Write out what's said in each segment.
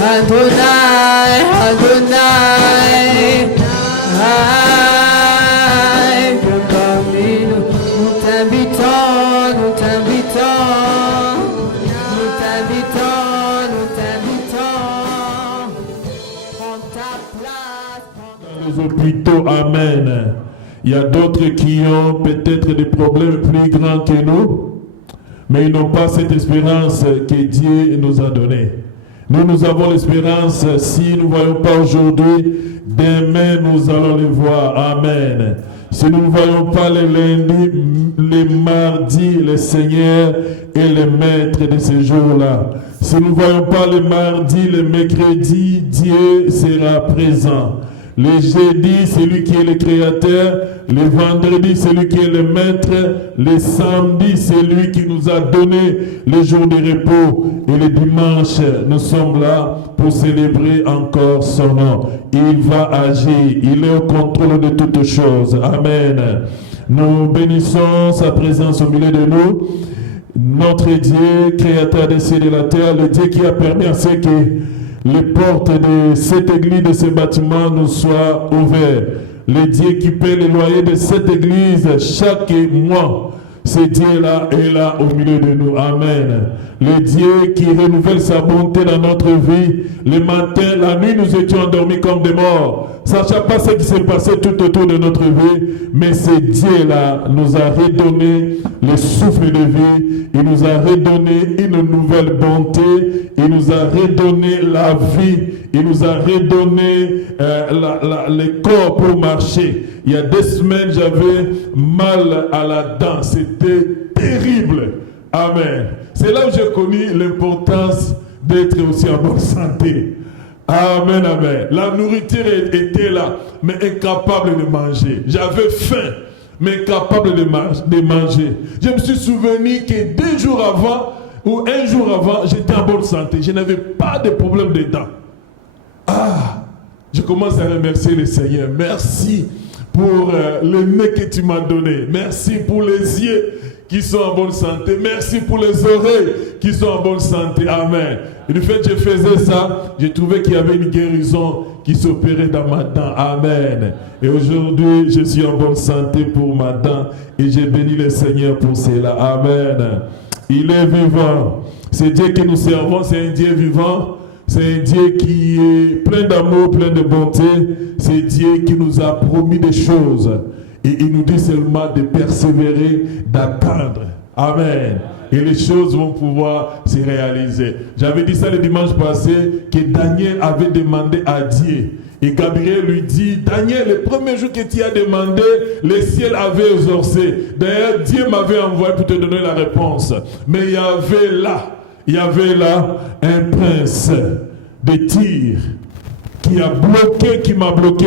Adonai, Adonai, viens parmi nous, nous t'invitons, nous t'invitons, nous t'invitons, nous t'invitons, prends ta place. Dans les hôpitaux, amen. Il y a d'autres qui ont peut-être des problèmes plus grands que nous, mais ils n'ont pas cette espérance que Dieu nous a donnée. Nous avons l'espérance, si nous ne voyons pas aujourd'hui, demain nous allons les voir. Amen. Si nous ne voyons pas les lundis, les mardis, le Seigneur est le maître de ces jours-là. Si nous ne voyons pas les mardis, les mercredis, Dieu sera présent. Le jeudi, c'est lui qui est le créateur. Le vendredi, c'est lui qui est le maître. Le samedi, c'est lui qui nous a donné le jour de repos. Et le dimanche, nous sommes là pour célébrer encore son nom. Il va agir. Il est au contrôle de toutes choses. Amen. Nous bénissons sa présence au milieu de nous. Notre Dieu, créateur des cieux et de la terre, le Dieu qui a permis à ce que les portes de cette église, de ce bâtiment nous soient ouvertes. Le Dieu qui paie les loyers de cette église chaque mois, ce Dieu-là est là au milieu de nous. Amen. Le Dieu qui renouvelle sa bonté dans notre vie. Le matin, la nuit, nous étions endormis comme des morts, sachant pas ce qui s'est passé tout autour de notre vie, mais ce Dieu-là nous a redonné le souffle de vie, il nous a redonné une nouvelle bonté, il nous a redonné la vie, il nous a redonné le corps pour marcher. Il y a 2 semaines, j'avais mal à la dent, c'était terrible. Amen. C'est là où j'ai connu l'importance d'être aussi en bonne santé. Amen, amen. La nourriture était là, mais incapable de manger. J'avais faim, mais incapable de manger. Je me suis souvenu que 2 jours avant, ou 1 jour avant, j'étais en bonne santé. Je n'avais pas de problème de dents. Je commence à remercier le Seigneur. Merci pour le nez que tu m'as donné. Merci pour les yeux qui sont en bonne santé. Merci pour les oreilles qui sont en bonne santé. Amen. Et du fait que je faisais ça, j'ai trouvé qu'il y avait une guérison qui s'opérait dans ma dent. Amen. Et aujourd'hui, je suis en bonne santé pour ma dent et j'ai béni le Seigneur pour cela. Amen. Il est vivant. C'est Dieu que nous servons, c'est un Dieu vivant. C'est un Dieu qui est plein d'amour, plein de bonté. C'est Dieu qui nous a promis des choses. Et il nous dit seulement de persévérer, d'attendre. Amen. Et les choses vont pouvoir se réaliser. J'avais dit ça le dimanche passé, que Daniel avait demandé à Dieu. Et Gabriel lui dit, Daniel, le premier jour que tu as demandé, le ciel avait exaucé. D'ailleurs, Dieu m'avait envoyé pour te donner la réponse. Mais il y avait là un prince de Tyr qui m'a bloqué,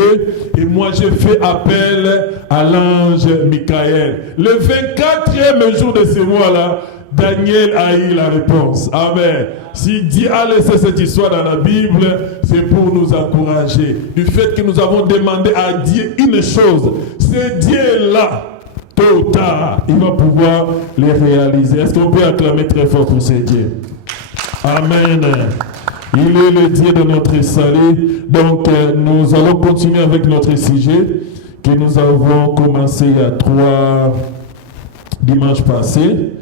et moi j'ai fait appel à l'ange Michael. Le 24e jour de ce mois-là, Daniel a eu la réponse. Amen. Si Dieu a laissé cette histoire dans la Bible, c'est pour nous encourager. Du fait que nous avons demandé à Dieu une chose, ce Dieu-là, tôt ou tard, il va pouvoir les réaliser. Est-ce qu'on peut acclamer très fort pour ce Dieu? Amen. Il est le Dieu de notre salut. Donc, nous allons continuer avec notre sujet que nous avons commencé il y a 3 dimanches passés.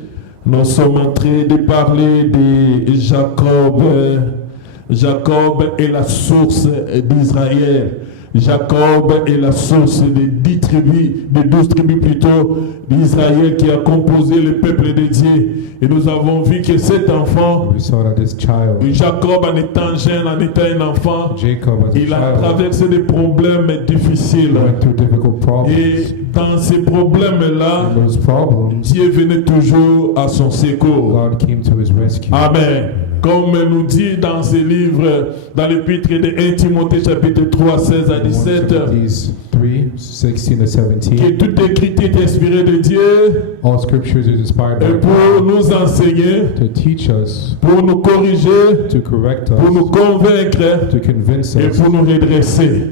Nous sommes en train de parler de Jacob. Jacob est la source d'Israël. Jacob est la source des 10 tribus, des 12 tribus plutôt d'Israël qui a composé le peuple de Dieu. Et nous avons vu que cet enfant, Jacob en étant jeune, en étant un enfant, il a traversé des problèmes difficiles. Et dans ces problèmes-là, Dieu venait toujours à son secours. Amen. Comme nous dit dans ce livre, dans l'épître de 1 Timothée chapitre 3, 16 à 17, que toute écriture est inspirée de Dieu et pour nous enseigner, pour nous corriger, pour nous convaincre et pour nous redresser.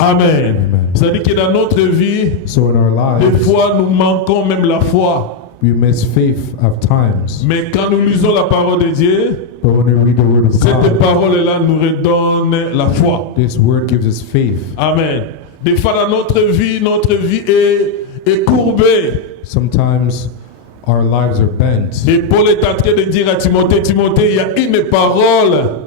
Amen. C'est-à-dire que dans notre vie, des fois nous manquons même la foi. We miss faith at times. Mais quand nous lisons la parole de Dieu, But when we read the word of cette God, parole-là nous redonne la foi. this word gives us faith. Amen. Des fois dans notre vie est courbée. Sometimes our lives are bent. Et Paul est en train de dire à Timothée, Timothée, il y a une parole.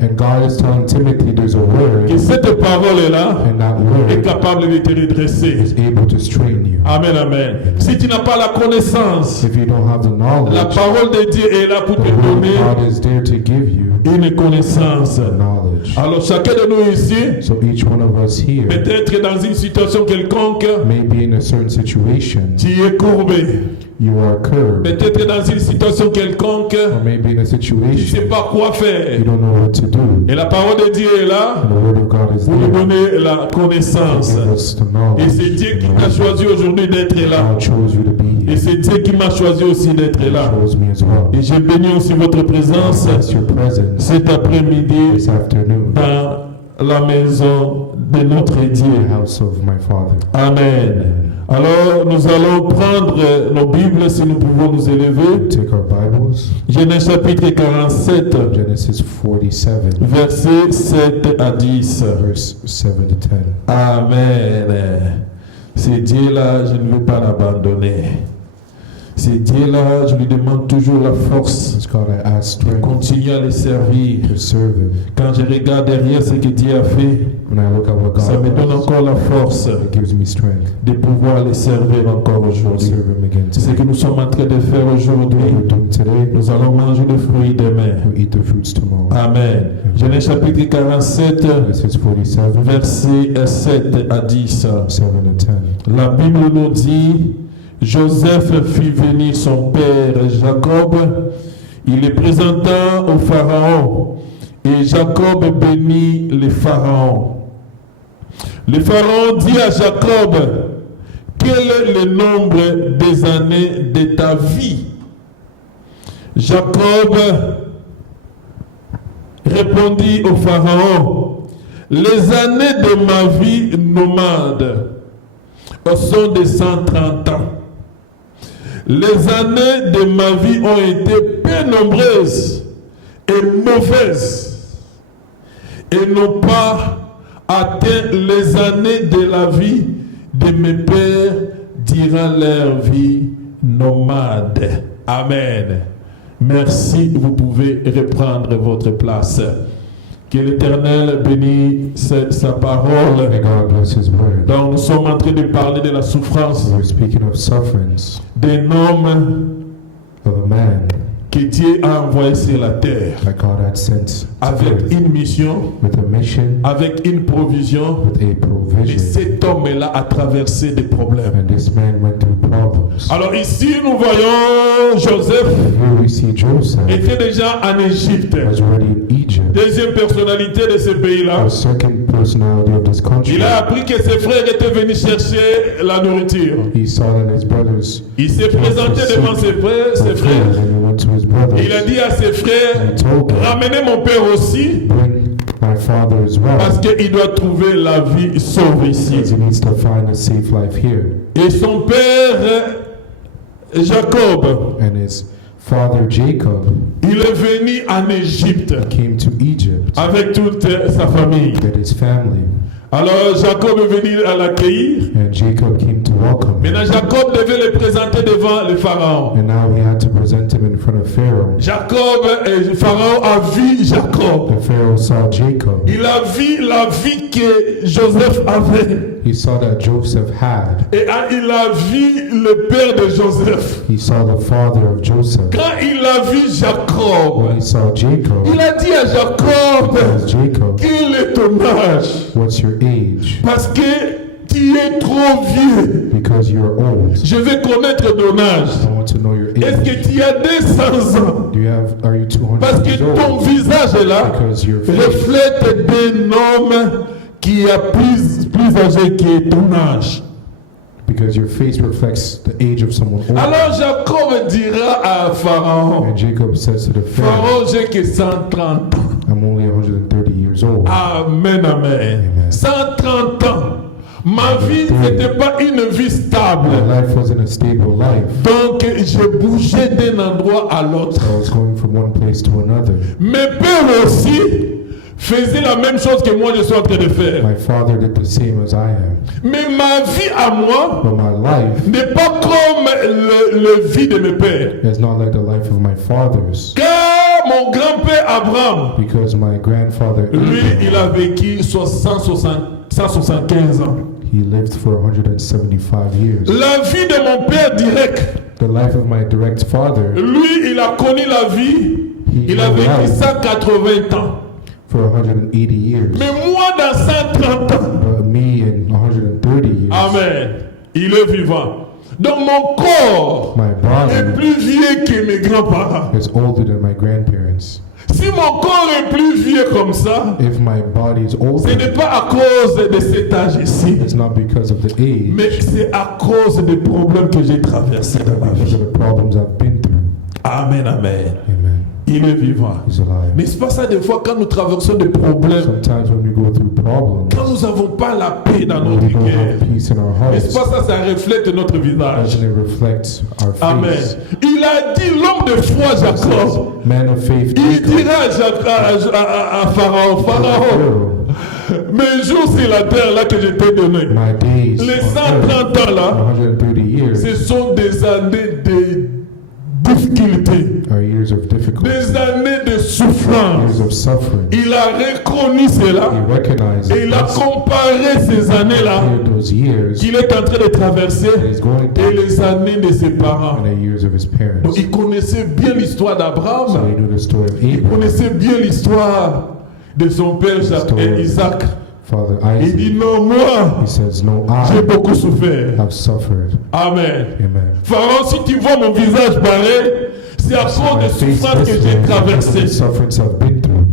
And God is telling Timothy there's a word, Que cette parole-là and that est word capable de te redresser. is able to straighten you. Amen, amen. Si tu n'as pas la connaissance, If you don't have the la knowledge, parole de Dieu est là pour the te word of donner God is there to give you une connaissance. knowledge. Alors chacun de nous ici, So each one of us here peut-être dans une situation quelconque, may be in a certain situation. tu es courbé. You are curved, Peut-être dans une situation quelconque, or maybe in a tu ne sais situation pas quoi faire. you don't know what to do. Et la parole de Dieu est là And the word of God is pour nous there donner la to connaissance. give us the Et knowledge. c'est Dieu qui t'a choisi aujourd'hui d'être là. God chose you to be Et here. c'est Dieu qui m'a choisi aussi d'être He là. chose me as well. Et j'ai béni aussi votre présence Bless your presence cet après-midi this afternoon dans la maison de notre in the Dieu. house of my Father. Amen. Alors, nous allons prendre nos Bibles si nous pouvons nous élever. Take our Bibles, Genèse chapitre 47, Genesis 47, versets 7 à 10. verse 7 to 10. Amen. C'est Dieu-là, je ne veux pas l'abandonner. C'est Dieu-là, je lui demande toujours la force It's God, I ask de strength continuer à le servir. to serve Him. Quand je regarde derrière ce que Dieu a fait, When I look at what ça me God donne does, encore la force it gives me strength de pouvoir le servir encore to aujourd'hui. serve Him again C'est ce today. que nous sommes en train de faire What aujourd'hui. we're doing today, Nous allons manger le fruit demain. we'll eat the fruits tomorrow. Amen. Genèse chapitre 47, Genesis 47, versets 7 à 10. 7 to 10. La Bible nous dit, Joseph fit venir son père Jacob, il le présenta au Pharaon, et Jacob bénit le Pharaon. Le Pharaon dit à Jacob, quel est le nombre des années de ta vie? Jacob répondit au Pharaon, les années de ma vie nomade sont de 130 ans. Les années de ma vie ont été peu nombreuses et mauvaises et n'ont pas atteint les années de la vie de mes pères durant leur vie nomade. Amen. Merci, vous pouvez reprendre votre place. Que l'Éternel bénisse sa parole. May God bless His word. Donc nous sommes en train de parler de la souffrance We're speaking of sufferings d'un homme of a man que Dieu a envoyé sur la terre that God had sent to avec earth une mission, with a mission, avec une provision. with a Et provision. cet homme-là a traversé des problèmes. And this man went through problems. Alors ici nous voyons Joseph Here we see Joseph était déjà en Égypte. was already in Egypt, Deuxième personnalité de ce pays-là. a second personality of this country. Il a appris que ses frères étaient venus chercher la nourriture. He saw that his brothers Il s'est présenté devant ses frères, were full, and he went to his brothers. Et il a dit à ses frères, And he told them, ramenez mon père aussi, bring my father as parce well, qu'il doit trouver la vie sauve ici. because he needs to find a safe life here. Et son père, Jacob, And his father Jacob il est venu en Égypte came to Egypt avec toute sa famille. with his family, Alors Jacob est venu à l'accueillir. and Jacob came to welcome him. Maintenant Jacob devait le présenter devant le pharaon. And now he had to present him in front of Pharaoh. Jacob, et Pharaon a vu Jacob. And Pharaoh saw Jacob. Il a vu la vie que Joseph avait. He saw that Joseph had. Et il a vu le père de Joseph. He saw the father of Joseph. Quand il a vu When Jacob, he saw Jacob, il a dit à Jacob, he asked Jacob, quel est ton âge? what's your age? Parce que tu es trop vieux. Because you're old. Je veux connaître ton âge. I want to know your Est-ce age. que tu as 200 ans? Are you 200 Parce que years ton old? visage est là Because your face, reflète d'un homme qui a plus âgé que ton âge. because your face reflects the age of someone old. Alors Jacob dira à Pharaon, And Jacob says to the Pharaoh, Pharaon, j'ai que 130 ans. I'm only 130 years old. Amen, amen. Amen. 130 ans. Ma vie, ce n'était pas une vie stable. My life wasn't a stable life. Donc, j'ai bougé d'un endroit à l'autre. I was going from one place to another. Mes pères aussi faisaient la même chose que moi je suis en train de faire. My father did the same as I am. Mais ma vie à moi But my life n'est pas comme le vie de mes pères. is not like the life of my fathers. Car mon grand-père Abraham, Because my grandfather, lui, Abraham, il a vécu 175 ans. he lived for 175 years. La vie de mon père direct, The life of my direct father, lui, il a connu la vie, il a vécu 180 ans. for 180 years. Mais moi, dans 130 ans, But me in 130 years, amen, il est vivant. Donc mon corps my est body plus vieux que mes grands-parents. is older than my grandparents. Si mon corps est plus vieux comme ça, If my body is ce older, n'est pas à cause de cet âge ici, it's not because of the age, mais c'est à cause des problèmes que j'ai traversés dans ma because vie. of the problems I've been through. Amen, amen. Amen. Il est vivant. He's alive. Mais c'est pas ça des fois quand nous traversons des problèmes, Sometimes when we go through problems, quand nous n'avons pas la paix dans we notre don't cœur. have peace in our Mais c'est hearts, pas ça, ça reflète notre visage. doesn't it reflect our Amen. face? Il a dit l'homme de foi Jacob. Man of faith, Il Jacob, dira à Pharaon, Pharaon, Pharaoh, mes jours sur la terre là que je t'ai donné, my days les on earth, 130 ans là, 130 years, ce sont des années de difficultés, are years of difficulty, des années de years souffrance. of suffering. Il a reconnu cela He recognized et il a this, comparé ces années-là compared those years qu'il est en train de traverser that he's going et through les années de ses parents. and the years of his parents. Donc il connaissait bien l'histoire So d'Abraham, he knew the story of il Abraham, connaissait bien l'histoire de son père Jacques et Isaac. Father Il dit Isaac. non, moi, He says, no, j'ai I beaucoup souffert. have suffered. Amen. Amen. Pharaon, si tu vois mon visage pareil, c'est à cause My des face souffrances que this j'ai way, because of traversées. the sufferings I've been through.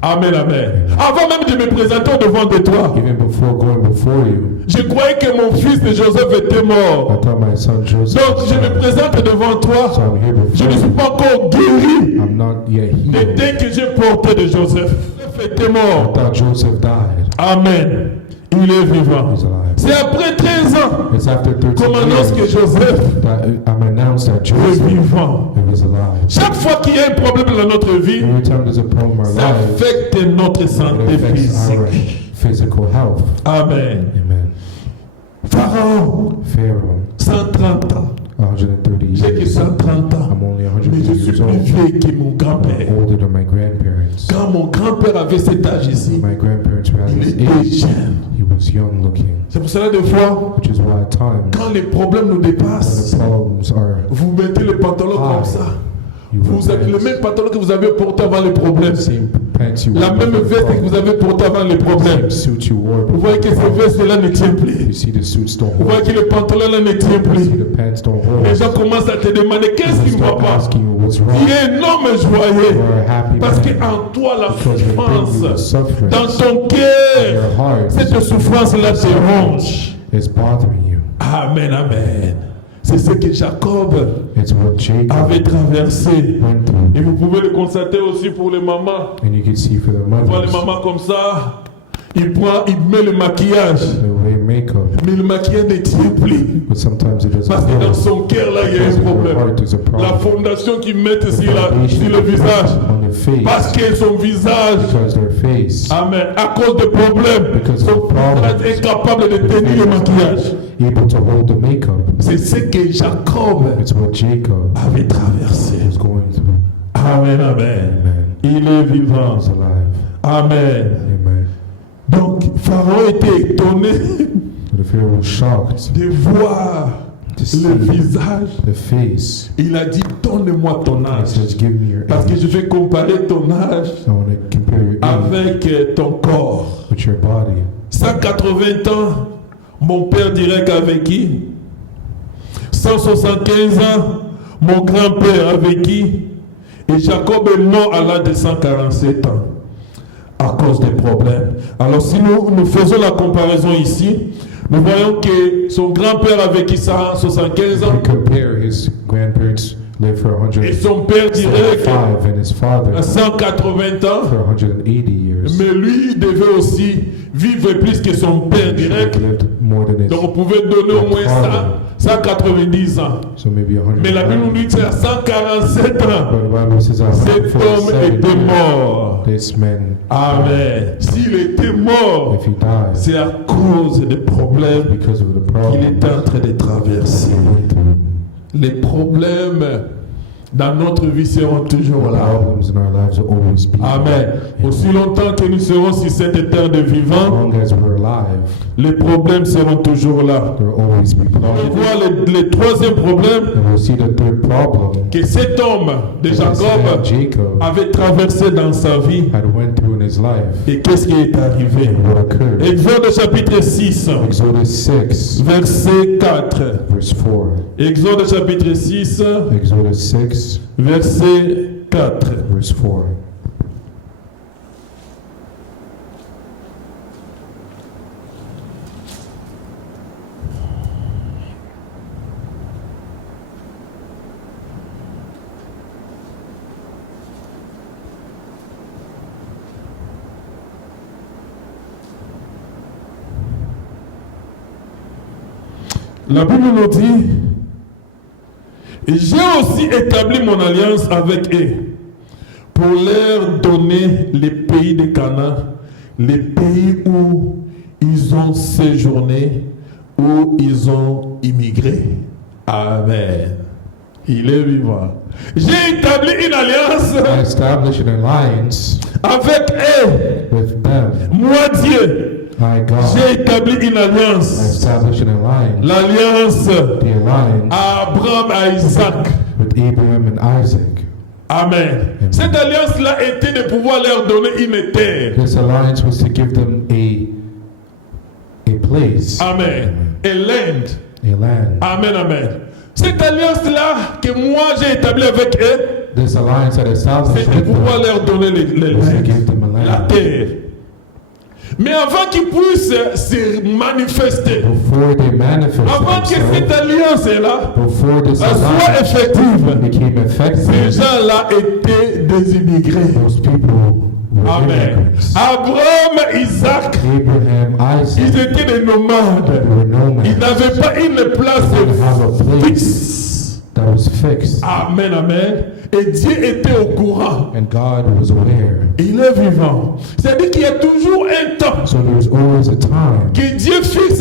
Amen, amen. Avant même de me présenter devant de toi, Even before going before you, je croyais que mon fils de Joseph était I mort. thought my son Joseph Donc je me was dead. présente devant So toi. I'm here Je ne before suis you. pas encore guéri I'm not yet des healed. dés que j'ai portés de Joseph. Joseph était I mort. thought Joseph died. Amen. Il est vivant. He's alive. C'est après 13 ans It's after qu'on 13 annonce que years Joseph that I'm announced that est Joseph vivant. is alive. Chaque fois qu'il y a un problème dans notre vie, Every time there's a problem in our ça lives, affecte notre it santé affects our physique. physical health. Amen. Amen. Pharaon, Pharaoh, 130 ans. 130 J'ai que years. 130 ans. I'm only Mais 130 je suis years plus old. vieux que mon I'm grand-père. older than my grandparents. Quand mon grand-père avait cet âge ici, My grandparents were at il this était age. jeune. He was young looking, C'est pour cela des fois, which is why at times quand les problèmes nous when the dépassent, problems are vous mettez le pantalon comme ça. you Vous avez le même pantalon que vous avez porté avant les problèmes. the same pants you La wore même before the veste que problem, vous avez portée avant les problèmes. same suit you wore Vous before voyez que the ces problem. vestes-là ne tiennent plus. You see the suits don't Vous voyez hold. que le pantalon-là ne tient You see plus. the pants don't hold. Les gens commencent à te demander qu'est-ce qui People ne va start pas. asking you what's wrong. Tu es un homme You joyeux. are a happy Parce man qu'en toi, la because within souffrance, you the suffering dans ton in cœur, your heart cette souffrance-là te ronge. is bothering you. Amen, amen. C'est ce que Jacob It's what Jacob avait traversé. went through. Et vous pouvez le constater aussi pour les mamans. And you can see for the On voit les mothers, mamans comme ça. Il met le maquillage. the way makeup, Mais le maquillage ne tient plus. but sometimes it doesn't Parce que dans hold. son cœur, là, il y a Because un in her problème. heart there's a La problem. fondation qu'ils mettent The sur foundation le visage. on the face, Parce que son visage, because their face, amen, à cause de problèmes, Because of son visage problems. est capable de tenir le maquillage. able to hold the makeup. C'est ce que Jacob It's what Jacob avait traversé. was going through. Amen, amen. Amen. Il est vivant. He's alive. Amen. Amen. Donc, Pharaon était étonné The Pharaoh was shocked de voir to see le visage. the face. Il a dit, donne-moi ton He âge. says, give me your Parce que age. je vais comparer ton âge I want to compare your age avec ton corps. with your body. 180 ans, mon père direct a vécu. 175 ans, mon grand-père a vécu. Et Jacob est mort à l'âge de 147 ans à cause des problèmes. Alors si nous faisons la comparaison ici, nous voyons que son grand-père a vécu 175 If ans. we compare his grandparents' lived for Et son père dirait 105 and his father qu'à 180 ans, for 180 years. mais lui devait aussi vivre plus que son père He direct. lived more than his Donc on pouvait donner au moins 190 ans. so maybe Mais la Bible nous 190. dit qu'à 147 ans, But the Bible says cet homme 147 était mort. this man, Amen. S'il était mort, if he died, c'est à cause des problèmes because of the qu'il problem est en train de traverser. he went through. Les problèmes dans notre vie seront toujours The là. problems in our lives will always be. Amen. Aussi longtemps que nous serons sur cette terre de As vivants, long as we're alive, les problèmes seront toujours là. there will always be On problems. voit le troisième problème, And we'll see the third problem que cet homme de that this man, Jacob Jacob avait traversé dans sa vie. had went through in his life. Et qu'est-ce qui est arrivé? And what occurred? Exode chapitre 6, Exodus 6, verset 4. verse 4. Exode chapitre 6, Exodus 6, verset 4. verse 4. La Bible nous dit, j'ai aussi établi mon alliance avec eux pour leur donner les pays de Canaan, les pays où ils ont séjourné, où ils ont immigré. Amen. Il est vivant. J'ai établi une alliance I established an alliance avec eux. with them. Moi, Dieu, My God, j'ai établi une I alliance. established an alliance. L'alliance The alliance à Abraham, à Isaac. with Abraham and Isaac. Amen. Cette alliance-là était de pouvoir leur donner une terre. This alliance was to give them a place, Amen. Et land. a land. Amen, amen. Cette alliance-là que moi j'ai établie avec eux, This alliance that established c'est de with pouvoir them leur donner les was to give land, them a la land. terre. Mais avant qu'ils puissent se manifester, Before they manifest avant que cette themselves, alliance-là before this soit alliance effective, became ces effective, gens-là étaient des immigrés. those people were Amen. immigrants. Abraham, Isaac, Abraham, Isaac, ils étaient des nomades. they were nomads. Ils n'avaient pas une place They didn't have a place fixe. that was fixed, Amen, amen. Et Dieu était au courant. and God was aware. Il est vivant. C'est-à-dire qu'il y a toujours un temps So there's always a time que Dieu fixe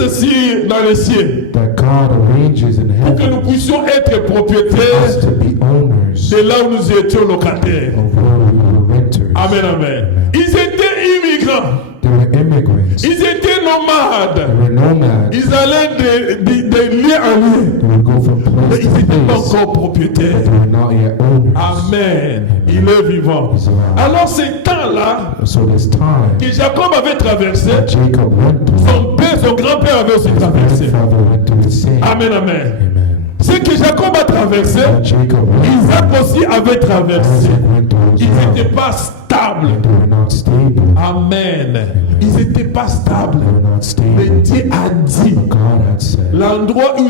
dans les cieux that God arranges in pour que nous heaven puissions être for us propriétaires to be owners de là où nous étions locataires. of where we were renters. Amen, amen. Ils étaient immigrants. They were immigrants. Ils étaient They nomades. were nomads. Ils allaient de lieu en lieu. They would go from Mais place ils to n'étaient pas place, encore but propriétaires. they were not yet owners. Amen. Il est vivant. He's alive. Alors, ce temps-là So this time que Jacob avait traversé, that Jacob went through, son père, son grand-père avait aussi his traversé. grandfather went through the same. Amen, amen. Amen. Ce que Jacob a traversé, That Jacob went through, Isaac aussi avait traversé. Isaac went through as Ils well. n'étaient pas stables. And they were not stable. Amen. Ils n'étaient pas stables. They were not Mais stable. Dieu a dit, But God had said, l'endroit où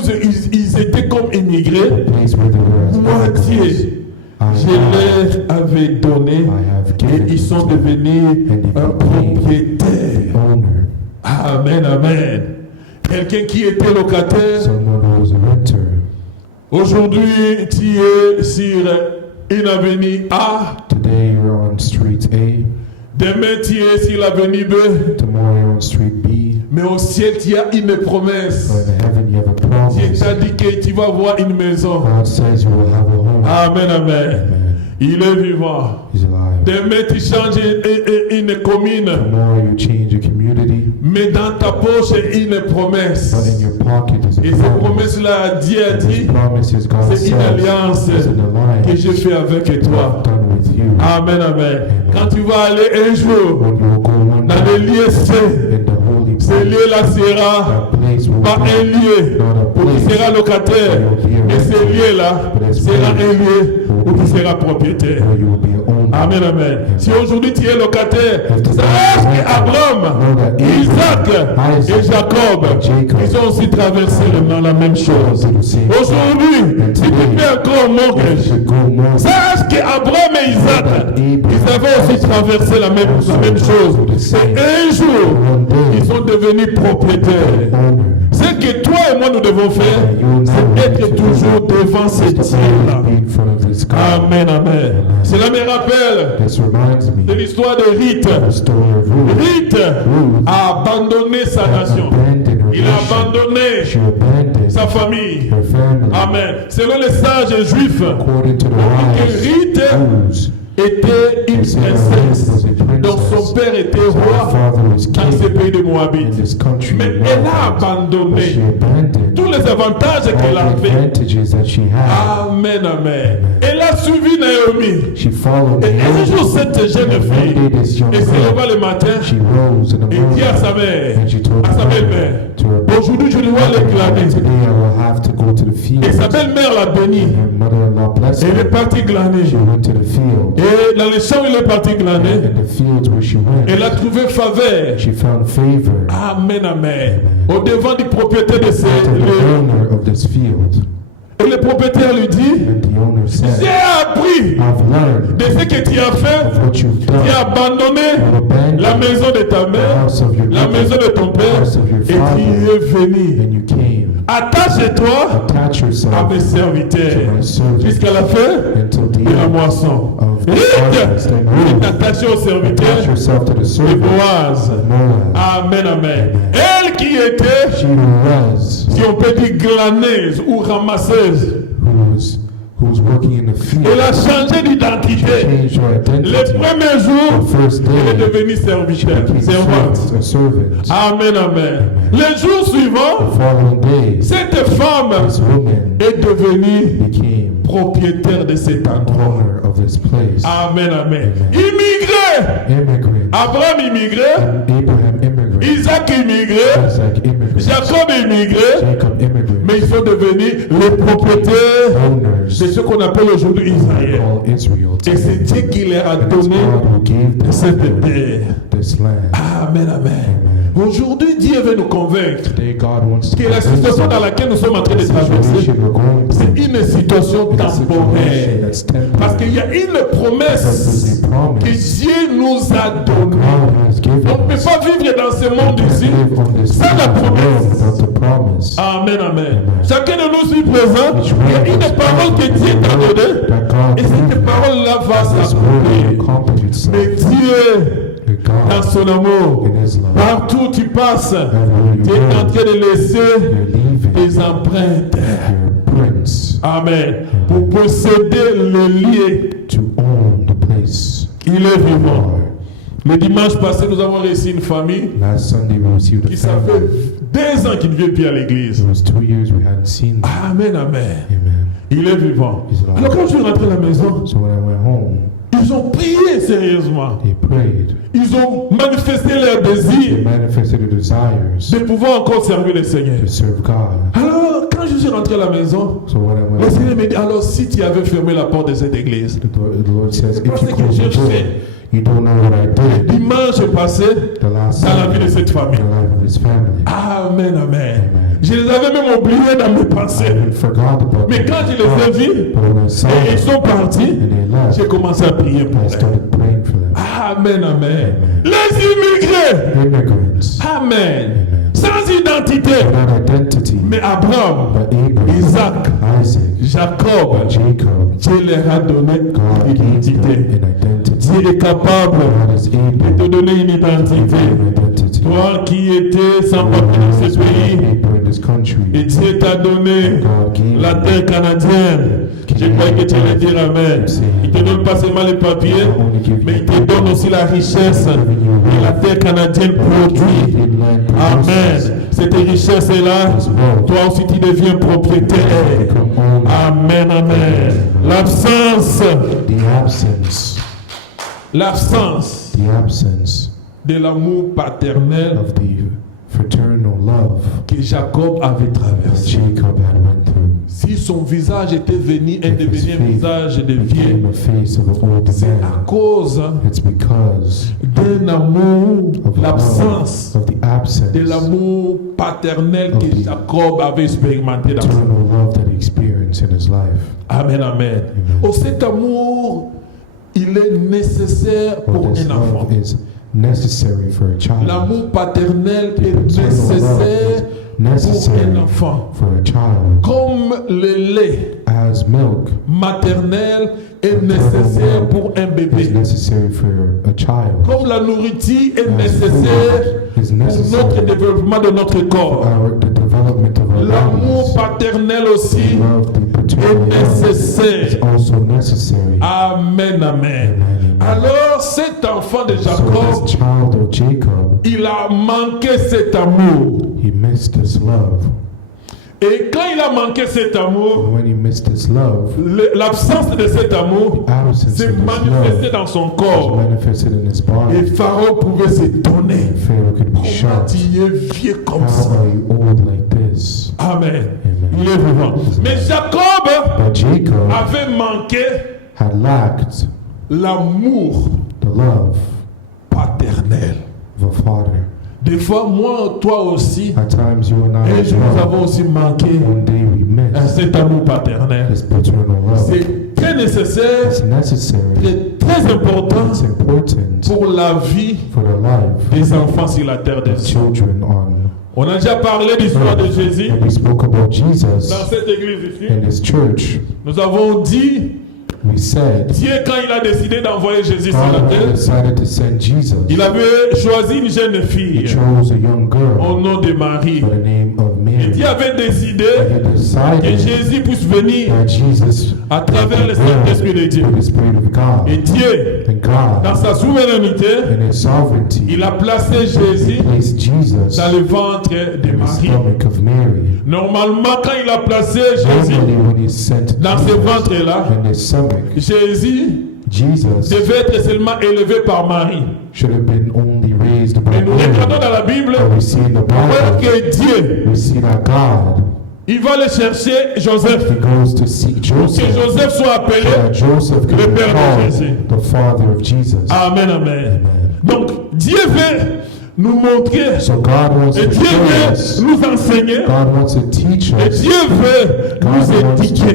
ils étaient comme immigrés, the place where they were as moi immigrants, Dieu, je I leur avais donné have et given ils sont to them devenus un propriétaire. owner, Amen, amen. Quelqu'un qui était locataire, someone who was a renter. aujourd'hui tu es sur une avenue A, Today you're on street A, demain tu es sur l'avenue B, tomorrow you're on street B, mais au ciel tu as une promesse. or in heaven you have a Dieu promise. t'a dit que tu vas avoir une maison. God says you will have a home. Amen, amen. Amen. Il est vivant. He's alive. Demain tu changes une commune, Tomorrow you change your community, mais dans ta poche une but promesse. in your pocket is Et a cette promise. promesse-là, Dieu a And this dit, promise is God c'est says une alliance is an que alliance je fais avec that toi. I've done with you. Amen, amen. Quand tu vas aller un jour When you will go one dans day le lieu saint, in the holy ce place, lieu-là sera that place will pas un be lieu not a où tu place seras locataire. Et ce lieu-là sera un lieu où ou qui sera propriétaire. or you will be an owner. Amen, amen. Si aujourd'hui tu es locataire, sache qu'Abraham, Isaac et Jacob, ils ont aussi traversé la même chose. Aujourd'hui, si tu fais encore mortgage, sache qu'Abraham et Isaac, ils avaient aussi traversé la même chose. Et un jour, ils sont devenus propriétaires. Ce que toi et moi nous devons faire, c'est être toujours devant ces dieux-là. Amen, amen. Cela me rappelle This reminds me de l'histoire de Rite. of the story of Ruth. Rite a abandonné sa nation. Abandoned her Il a nation. abandonné She abandoned sa famille. her family. Amen. Selon les sages juifs, According to the wise Rite Jews, était une princesse dont son père était her roi father was dans ce king pays de in Moabit. this country. Mais of elle a Moab. But abandonné she abandoned tous les avantages qu'elle all the avait. advantages that she had. Amen, amen. Elle a suivi Naomi. She followed Et un jour, Naomi. cette jeune And one fille, day this young elle se leva girl, le matin she rose in the et dit à morning sa mère, and she told à sa her belle-mère, to her aujourd'hui je dois aller glaner. today I will have to go to the field. Et sa belle-mère l'a béni. And her mother-in-law blessed Et elle est her. partie glaner. She went to the field. Et dans les champs où il est parti glaner, In the fields where she went, elle a trouvé faveur. she found favor Amen, amen. Au devant du propriétaire de ces to the lieux. owner of this field. Et le propriétaire lui dit, And the owner j'ai said, appris I've learned de ce que tu as fait. of what you've Tu as done. abandonné You abandoned la maison de ta the mère, house of your la maison mother, de ton the père, house of your et tu father, es venu. and you came. Attache-toi Attach à yourself mes serviteurs to my servant jusqu'à la fin until the de la end moisson. of the Rite, harvest. And il est Ruth, attaché aux attach serviteurs yourself to the de servant Boaz. of Moab. Amen, amen. Elle qui était, She was, si on peut dire, glaneuse ou ramasseuse, who was working in the field. elle a changé d'identité. Changed her Le identity. premier jour, The first elle est day, devenue serviteur, became servante. a servant. Amen, amen. Le jour The suivant, following day, cette femme this woman est devenue became propriétaire de cet endroit. owner of this place. Amen, amen. Amen. Immigré. Immigrant. Abraham immigré. Abraham immigrant. Isaac immigré. Isaac immigrant. Jacob immigré. Jacob immigrant. Mais ils sont devenus les propriétaires Owners de ce qu'on appelle aujourd'hui Israël. called Israel. Et c'est Dieu qui leur a And it's donné God who gave them cette terre. this land. Amen, amen. Aujourd'hui, Dieu veut nous convaincre Today God wants to que la convince situation us dans laquelle nous sommes en train the de traverser, situation we're going c'est through une situation is a situation temporaire. that's temporary. Parce qu'il y a une Because promesse there's a que promise Dieu nous a donnée. God has given On ne peut us. pas vivre dans ce monde We ici can't live on this sans la world promesse. without the promise. Amen, amen. Amen. Chacun de nous ici présent, Each il y a one of une us parole que present, Dieu t'a donnée. that God Et gave cette you. parole-là va This word will s'accomplir. accomplish itself. Mais Dieu, That dans God, son amour, in His love, partout où tu passes, everywhere you tu es en go, train de laisser you're leaving des empreintes. your prints Amen. Pour posséder le lieu. to own the place. Il est vivant. Lord. Le dimanche passé, nous avons reçu une famille Last Sunday we received a qui ça family. fait 2 ans qu'ils ne viennent plus à l'église. It was 2 years we hadn't seen them. Amen, amen. Amen. Il est vivant. He's alive. Alors quand je suis rentré à la maison, So when I went home, ils ont prié sérieusement. they prayed. Ils ont manifesté leur They désir manifested their desires de pouvoir encore servir le Seigneur. to serve God. Alors, quand je suis rentré à la maison, So when I le went Seigneur home, me dit, alors si tu avais fermé la porte de cette église, the Lord says, C'est pas if ce you que close j'ai the door, fait. you don't know what I did dimanche passé, the last dans la vie Sunday de cette in famille. the life of his family. Amen, amen. Amen. Je les avais même oubliés dans mes I pensées. even forgot about Mais them. quand je les ai vus, But when I saw et ils them sont partis, and they left, j'ai commencé à prier pour I eux. started praying for them. Amen, amen. Amen. Les immigrés, Immigrants, amen. Amen. Sans identité, without identity, mais Abraham, but Abraham, Isaac, Isaac, Jacob, Jacob, Dieu leur a donné God une gave them identité. an identity. Dieu est capable God is de able te donner une to give identité. you an identity. Toi qui étais sans papier dans ce pays, People in this country, et Dieu t'a donné God gave la you terre canadienne. Je crois que tu allais dire Amen. Il te donne pas seulement les papiers, mais il te donne aussi la richesse que la terre canadienne produit. Amen. Cette richesse-là, toi aussi tu deviens propriétaire. Amen, amen. L'absence the absence de l'amour paternel of the fraternal love que Jacob avait that traversé. Jacob had went through. Si si son visage était devenu un visage de vieux, became a face of an old c'est à man. cause It's because d'un amour, of the l'absence love, of the absence, de l'amour paternel of que the Jacob avait expérimenté dans sa vie. eternal love that he experienced in his life. Amen, amen. Amen. Oh, cet amour, il est nécessaire Well, pour this un enfant. love is necessary for a child. L'amour paternel The est paternal love nécessaire is necessary pour un enfant. for a child. Comme le lait As milk maternel est nécessaire pour un is bébé. necessary for a child. Comme la nourriture est As nécessaire food is pour notre necessary développement de notre for corps. the development of our L'amour bodies. paternel aussi The love, the paternal est love is nécessaire. also necessary. Amen, amen. Amen, amen. Alors cet enfant de So Jacob, this child of Jacob, il a manqué cet amour. he missed this love. Et quand il a manqué cet amour, And when he missed this love, l'absence de cet amour the absence s'est of this manifestée love dans son was corps. manifested in his Et body. Pharaon pouvait s'étonner. And Pharaoh could be Comment shocked. tu es vieux comme How ça? are you old like this? Amen. Amen. Il est vivant. Mais Jacob But Jacob avait manqué had lacked l'amour the love paternel. of a father. Des fois, moi, toi aussi, At times, you and I et as nous well, avons aussi manqué one day we miss cet amour paternel. this paternal love. C'est très nécessaire, It's necessary. c'est très important It's important pour la vie for the life des enfants sur la terre des of cieux. children on. On a déjà parlé de l'histoire de Jésus And we spoke about Jesus dans cette église ici. in his church. Nous avons dit, We said Dieu, quand il a décidé d'envoyer Jésus sur la God terre, decided to send Jesus. il avait choisi une jeune He fille chose a young girl au nom de Marie. by the name of Et Mary. Dieu avait décidé And he que decided Jésus puisse venir that Jesus à travers le would Saint-Esprit de Dieu. the Spirit of God. Et Dieu, And dans God, sa souveraineté, in his sovereignty, il a placé Jésus placed Jesus dans le ventre de in the Marie. stomach of Mary. Normalement, quand il a placé Jésus Normally, when he sent dans ce Jesus ventre-là, in his stomach, Jésus Jesus devait être seulement élevé par Marie. should have been only raised by Mais nous regardons Mary. dans la Bible, But we see in the voyons Bible, que Dieu, we see that God, il va aller chercher Joseph, he goes to seek pour que Joseph, Joseph soit so appelé. that Joseph could le be père de Jésus. called the father of Jesus. Amen, amen. Amen. Donc, Dieu veut nous montrer, So God wants et to Dieu show veut us, nous enseigner, God wants to teach et us, Dieu veut God nous wants éduquer.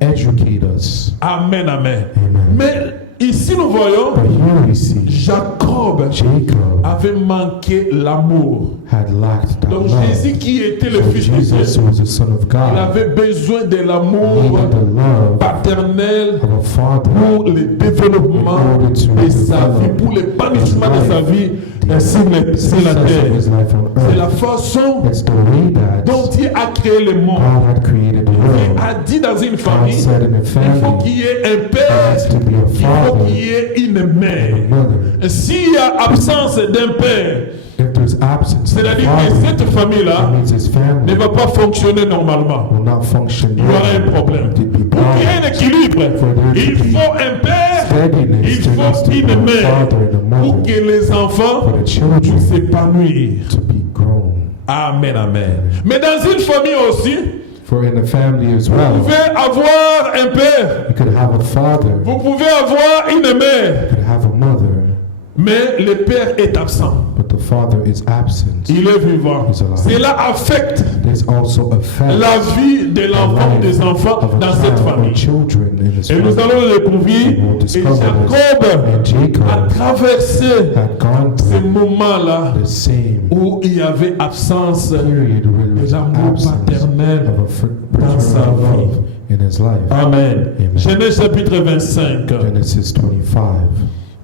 to educate us. Amen, amen. Amen. Mais ici, nous voyons, But here we see Jacob Jacob avait manqué l'amour. had lacked that Donc, love. Jésus qui était le So Fils de Jesus, Dieu, who was the Son of il God, avait besoin de l'amour needed the love paternel of a father pour le développement de sa vie, pour l'épanouissement de sa vie sur la success of terre. his life on C'est la earth. façon It's the way that dont Dieu a créé le monde. God had created the Il world. a dit dans une God famille, said in a il faut family, qu'il y ait un there père, has to be a il faut father qu'il y ait une and mère. a mother. S'il y a absence d'un père, If there's absence of a c'est-à-dire father, que cette famille-là that means his ne family va pas fonctionner normalement. will not function Il y aura un well. problème. There'd be Pour qu'il y ait un problems. équilibre, il faut un père, Steadiness, il there needs faut to be une a mère father and a pour mother que les enfants for the puissent children s'épanouir. to be grown. Amen, amen. Mais dans une famille aussi, For in a family as vous well, pouvez avoir un père, you could have a father, vous pouvez avoir une mère, you could have a mother, mais le père est absent. but the father is absent. Il est vivant. He's alive. Cela affecte This also affects la vie de the l'enfant ou life des enfants of a dans cette child or famille. children in this Et nous family. allons le découvrir. And we'll Et discover this. Jacob And a Jacob traversé had gone ces through moments-là the same où il y avait absence period where there was l'amour absence paternel of a dans sa paternal vie. love in his life. Amen. Amen. Genèse chapitre 25. Genesis 25.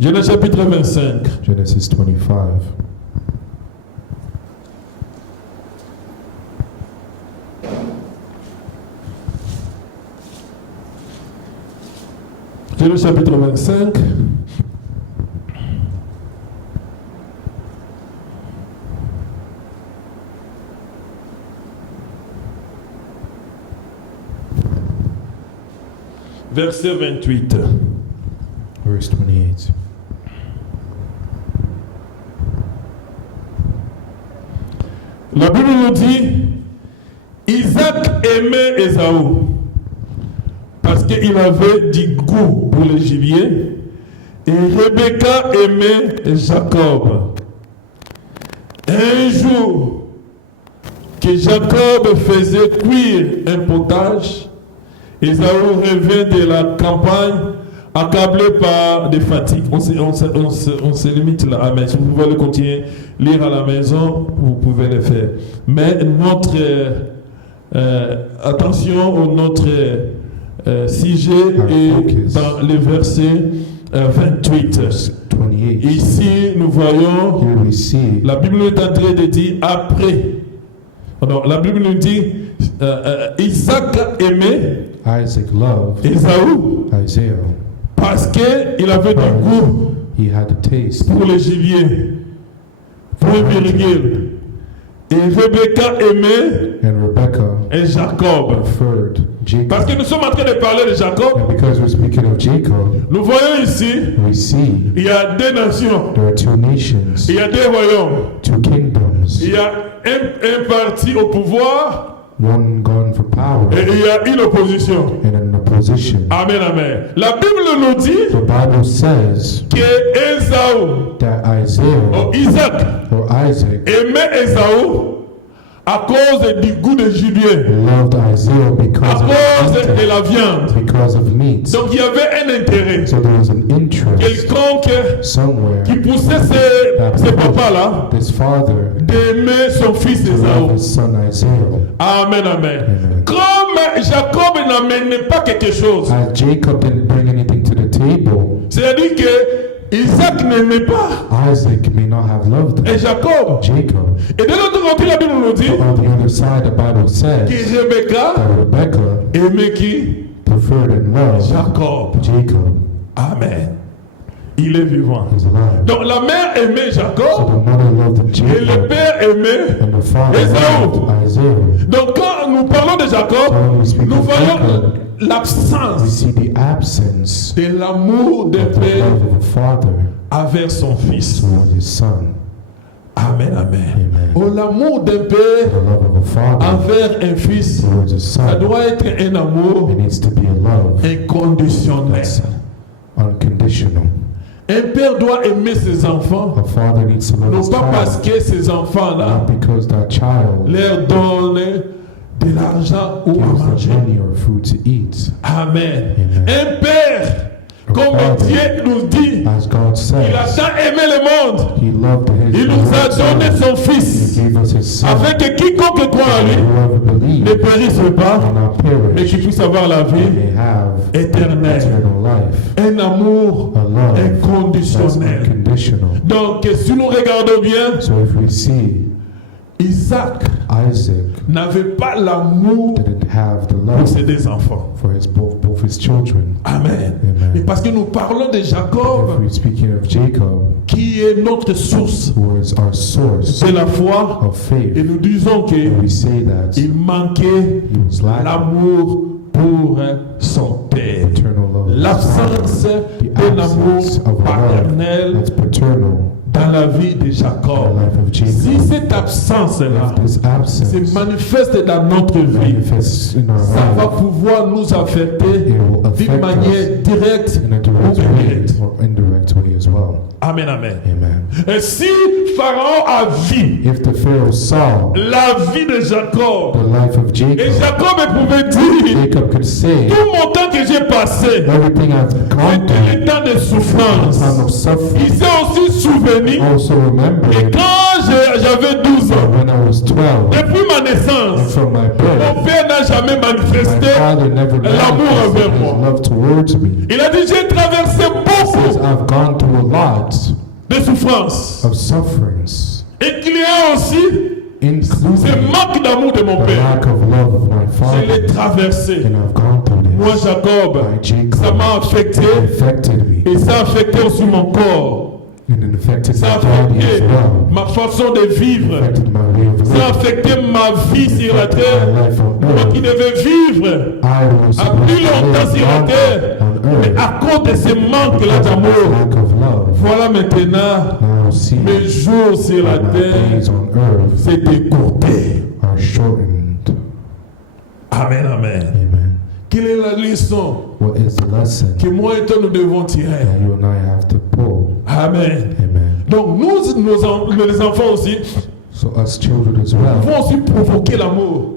Genèse chapitre 25. Genesis 25. Genèse chapitre 25. Verset 28. Verse 28. La Bible nous dit, Isaac aimait Ésaü qu'il avait du goût pour le gibier. Et Rebecca aimait Jacob. Un jour, que Jacob faisait cuire un potage, Ésaü revint de la campagne accablé par des fatigues. On se limite là. Amen. Si vous voulez continuer à lire à la maison, vous pouvez le faire. Mais notre attention, notre sujet est dans le verset 28. Ici, nous voyons, la Bible est en train de dire après. Alors, la Bible nous dit Isaac aimait Ésaü parce qu'il avait du goût pour le gibier. Point virgule. Et Rebecca aimait et Jacob. Parce que nous sommes en train de parler de Jacob. Nous voyons ici, il y a deux nations. Il y a deux royaumes. Il y a un parti au pouvoir. One gone for power, et il y a une opposition. And an opposition. Amen, amen. La Bible nous dit the Bible says que Ésaü, Isaac aimait Ésaü à cause du goût de gibier, loved Isaiah à cause de la viande. Because of meat. Donc il y avait un intérêt. So there was an interest quelconque somewhere qui poussait ce papa-là d'aimer son fils Ésaü. Amen, amen. Comme Jacob n'amenait pas quelque chose, as Jacob didn't bring anything to the table, c'est-à-dire que Isaac n'aimait pas Isaac may not have loved et Jacob. Et de l'autre côté, la Bible nous dit on the other side, the Bible says que Rebecca aimait qui? Preferred and loved Jacob. Amen. Il est vivant. Donc la mère aimait Jacob et le père aimait Ésaü. Donc quand nous parlons de Jacob, nous voyons l'absence de l'amour d'un père envers son fils. Amen, amen. Oh, l'amour d'un père envers un fils, ça doit être un amour inconditionnel. Un père doit aimer ses enfants, non pas parce que ses enfants-là leur donnent de l'argent ou à manger. Amen. Un père, comme Dieu nous dit, il a tant aimé le monde, il nous a donné son Fils, afin que quiconque croit en lui ne périsse pas, mais qu'il puisse avoir la vie éternelle. Un amour inconditionnel. Donc, si nous regardons bien, Isaac n'avait pas l'amour pour ses deux enfants. Amen. Mais parce que nous parlons de Jacob, qui est notre source de la foi, et nous disons qu'il manquait l'amour pour son père. L'absence d'un amour paternel dans la vie de Jacob. Si cette absence-là se manifeste dans notre vie, ça va pouvoir nous affecter d'une manière directe ou indirecte. Amen, amen. Et si Pharaon a vu la vie de Jacob, et Jacob pouvait dire, tout mon temps que j'ai passé, c'était le temps de souffrance. Il s'est aussi souvenu et quand j'avais 12 ans, depuis ma naissance, mon père n'a jamais manifesté l'amour envers moi. Il a dit, j'ai traversé beaucoup de souffrances. Et qu'il y a aussi ce manque d'amour de mon père. Je l'ai traversé. Moi, Jacob, ça m'a affecté et ça a affecté aussi mon corps. Ça a affecté ma façon de vivre. Ça a affecté ma vie sur la terre. Moi qui devais vivre à plus longtemps sur la terre, mais à cause de ce manque-là d'amour, voilà maintenant mes jours sur la terre s'est écourté. Amen, amen. Quelle est la leçon what is the lesson que moi et toi nous devons tirer. that you and I have to pull. Amen. Amen. Donc nous les enfants aussi, So us children as nous well, pouvons aussi provoquer l'amour.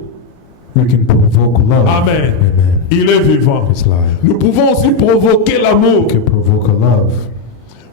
we can provoke love. Amen. Amen. Il est vivant. It's life. Nous pouvons aussi provoquer l'amour We can provoke a love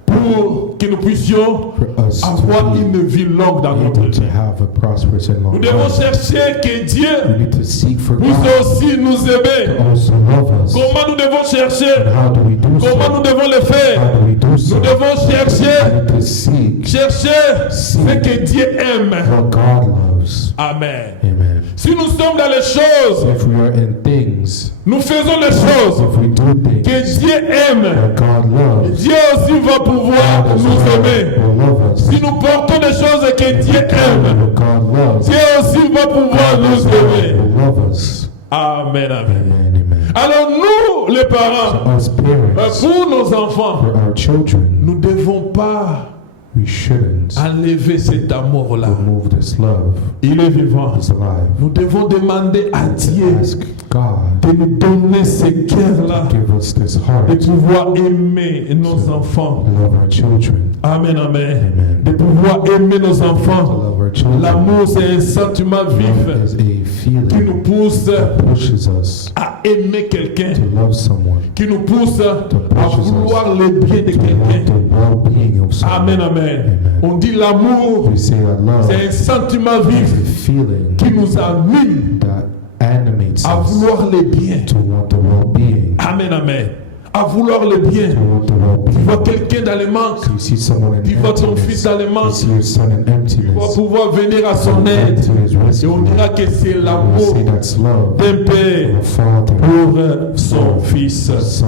pour que nous puissions for us avoir to une vie longue dans be notre able to vie. have a prosperous and Nous long devons life. chercher que We Dieu need to seek for puisse God aussi nous to aimer. also love us. Comment nous devons chercher? And how do we do Comment nous so? devons le faire? How do we do so? Nous devons chercher, We need to seek chercher ce que Dieu aime. what God loves. Amen. Amen. Si nous sommes dans les choses, If we are in things, nous faisons les choses if we do que things Dieu aime, that God loves, Dieu aussi va pouvoir God as nous well aimer. will love us. Si nous portons des choses que Dieu aime, What God loves, Dieu aussi va pouvoir God as nous well aimer. will love us. Amen, amen. Amen, amen. Alors nous, les parents, So us parents, pour nos enfants, for our children, nous ne devons pas we shouldn't enlever cet amour-là. remove this love. Il est vivant. It's alive. Nous devons demander à Dieu Ask God de nous donner ce cœur-là, to give us this de heart to pouvoir aimer nos enfants. love our children. Amen, amen. Amen. De pouvoir aimer nos To enfants. love our children. L'amour, c'est un sentiment vif Love is a qui nous feeling pousse that pushes us à aimer quelqu'un, to love someone, qui nous pousse à vouloir le bien de to want quelqu'un. the well-being of Amen, someone. amen. Amen. On dit l'amour, We say that love c'est un sentiment is vif a feeling qui nous anime that animates à us vouloir le bien. to want the well-being. Amen, amen. À vouloir le bien. To want the Tu vois well-being. quelqu'un dans le manque, So you see someone in tu vois ton fils emptiness. dans le You manque, see your son in tu vas emptiness. pouvoir venir à son Come aide. to his Et on rescue. dira que c'est And we'll l'amour say that's love d'un père of a father pour son fils. for son.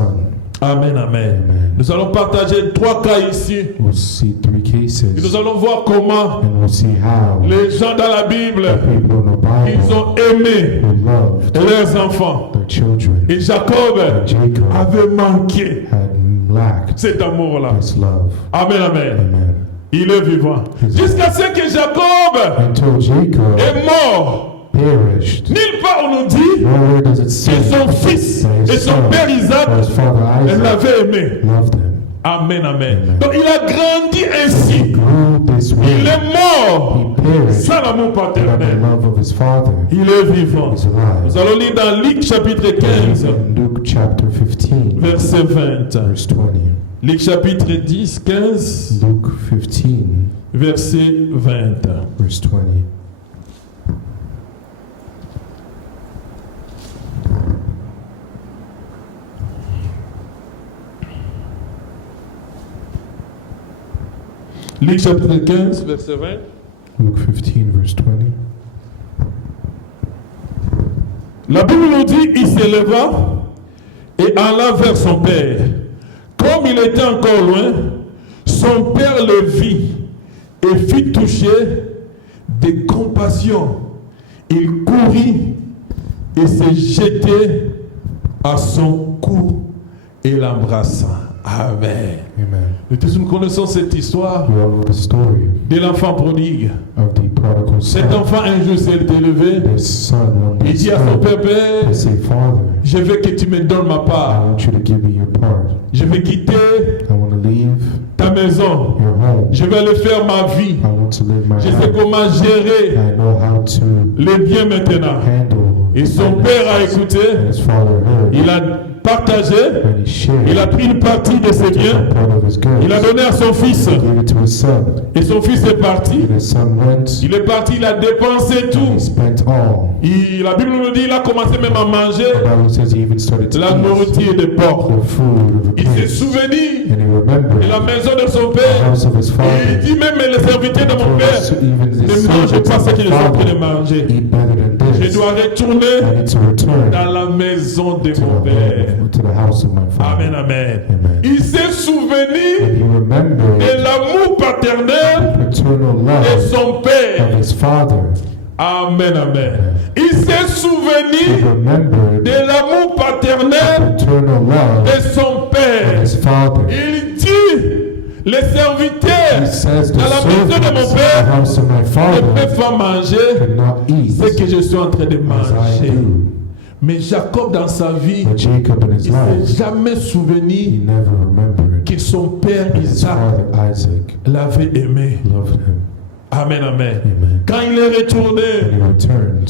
Amen, amen. Amen. Nous allons partager 3 cas ici. We'll see 3 Et cases, nous allons voir comment and we'll see how les gens dans la Bible, the people in the ils Bible ont aimé who loved leurs enfants. their children. Et Jacob And Jacob avait manqué had lacked cet amour-là. this love. Amen, amen. Amen. Il est vivant. Jusqu'à ce que Jacob Until Jacob est mort. perished. Nulle part on nous dit Nowhere does it say que son fils that et his son son père Isaac or his father Isaac l'avaient aimé. loved him. Amen, amen. Amen. Donc il a grandi ainsi. Grew this Il way. est mort He perished sans l'amour without the paternel. love of his father. Il est vivant. He's alive. Nous allons lire dans Luc chapitre 15, In Luke chapter 15, verset 20. verse 20. Luc chapitre 10, 15, Luke 15, verset 20. verse 20. Luc chapitre 15, verset 20. Luke 15, verse 20. La Bible nous dit, il s'éleva et alla vers son père. Comme il était encore loin, son père le vit et fut touché de compassion. Il courut et se jetait à son cou et l'embrassa. Amen. Amen. Nous tous nous connaissons cette histoire We all know the story de l'enfant prodigue. of the prodigal Cet son. enfant un jour s'est élevé. His son one day Il dit à son spoke père, Père, and said, Father, je veux que tu me donnes ma I part. want you to give me your part. Je vais quitter I want to leave ta maison. your home. Je vais aller faire ma vie. I want to live my Je sais life. comment gérer I know how to les biens maintenant. handle Et son père a écouté. And his father heard. Il a partagé. And he shared. Il a pris une partie de ses biens. a part of his goods. Il a donné à son fils. He gave it to his son. Et son fils est parti. And his son went. Il est parti, il a dépensé He tout. spent all. La Bible nous dit, il a commencé même à manger The Bible says he even started to la eat nourriture des porcs. the food of the Il s'est pigs. souvenu And he remembered de la maison de son the père. house of his Et il father. dit même les serviteurs de mon Told père, us even ne his mangez servants pas of ce my qu'ils sont en train de father manger. eat better than Je this. dois retourner I need to return dans la maison de to mon père. the house of my father. Amen, amen. Amen. Il s'est souvenu And he remembered de l'amour paternel paternal de love son of père. his father. Amen, amen. Il s'est He souvenu remembered de l'amour paternel paternal love de son of père. his father. Il dit, les He serviteurs says the dans la maison de servants mon of the père house of my ne father peuvent pas manger cannot eat ce que je suis en train de as I manger. do. Mais Jacob dans sa vie, But Jacob in his il ne life, s'est jamais he souvenu never remembered que son père that his Isaac father Isaac l'avait aimé. loved him. Amen, amen. Amen. Quand il est When retourné, he returned,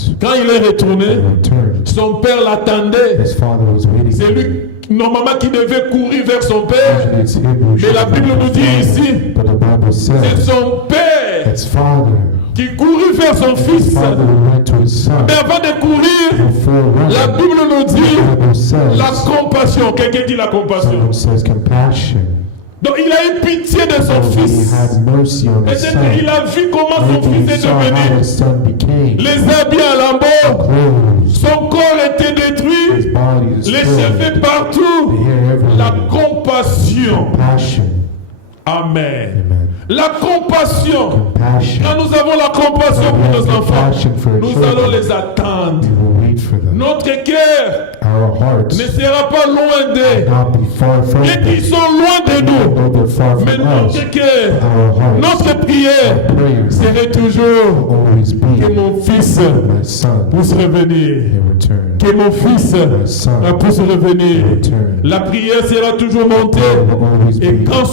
son père l'attendait. his father was waiting. C'est lui normalement qui devait courir vers son père. Usually it's him who Mais should la have Bible been nous the dit father. ici, But the Bible c'est says son père his father, qui courut vers son his fils. father went to his son. Mais avant de courir, Before la running, Bible nous the dit Bible says, la compassion. Quelqu'un dit la compassion. someone says compassion. Donc il a eu pitié de son So he fils. had mercy on his Peut-être son. qu'il a vu comment son Maybe fils he est saw how devenu. his son became Les habits à lambeaux, clothes, son corps était his détruit, body les destroyed, cheveux partout. the hair La everywhere. compassion. Compassion. Amen. Amen. La compassion. Compassion. Quand nous avons la compassion pour nos enfants, nous allons les attendre. We will wait for them. Notre cœur Our hearts ne sera pas loin d'eux. not be far from Et them. qu'ils sont loin de nous. Though they're far Mais from us, notre cœur, our hearts, notre prière prayers serait toujours always que be mon fils my son puisse revenir. in return. Que mon fils My son puisse revenir. in return. La prière sera toujours montée. Will always Et be quand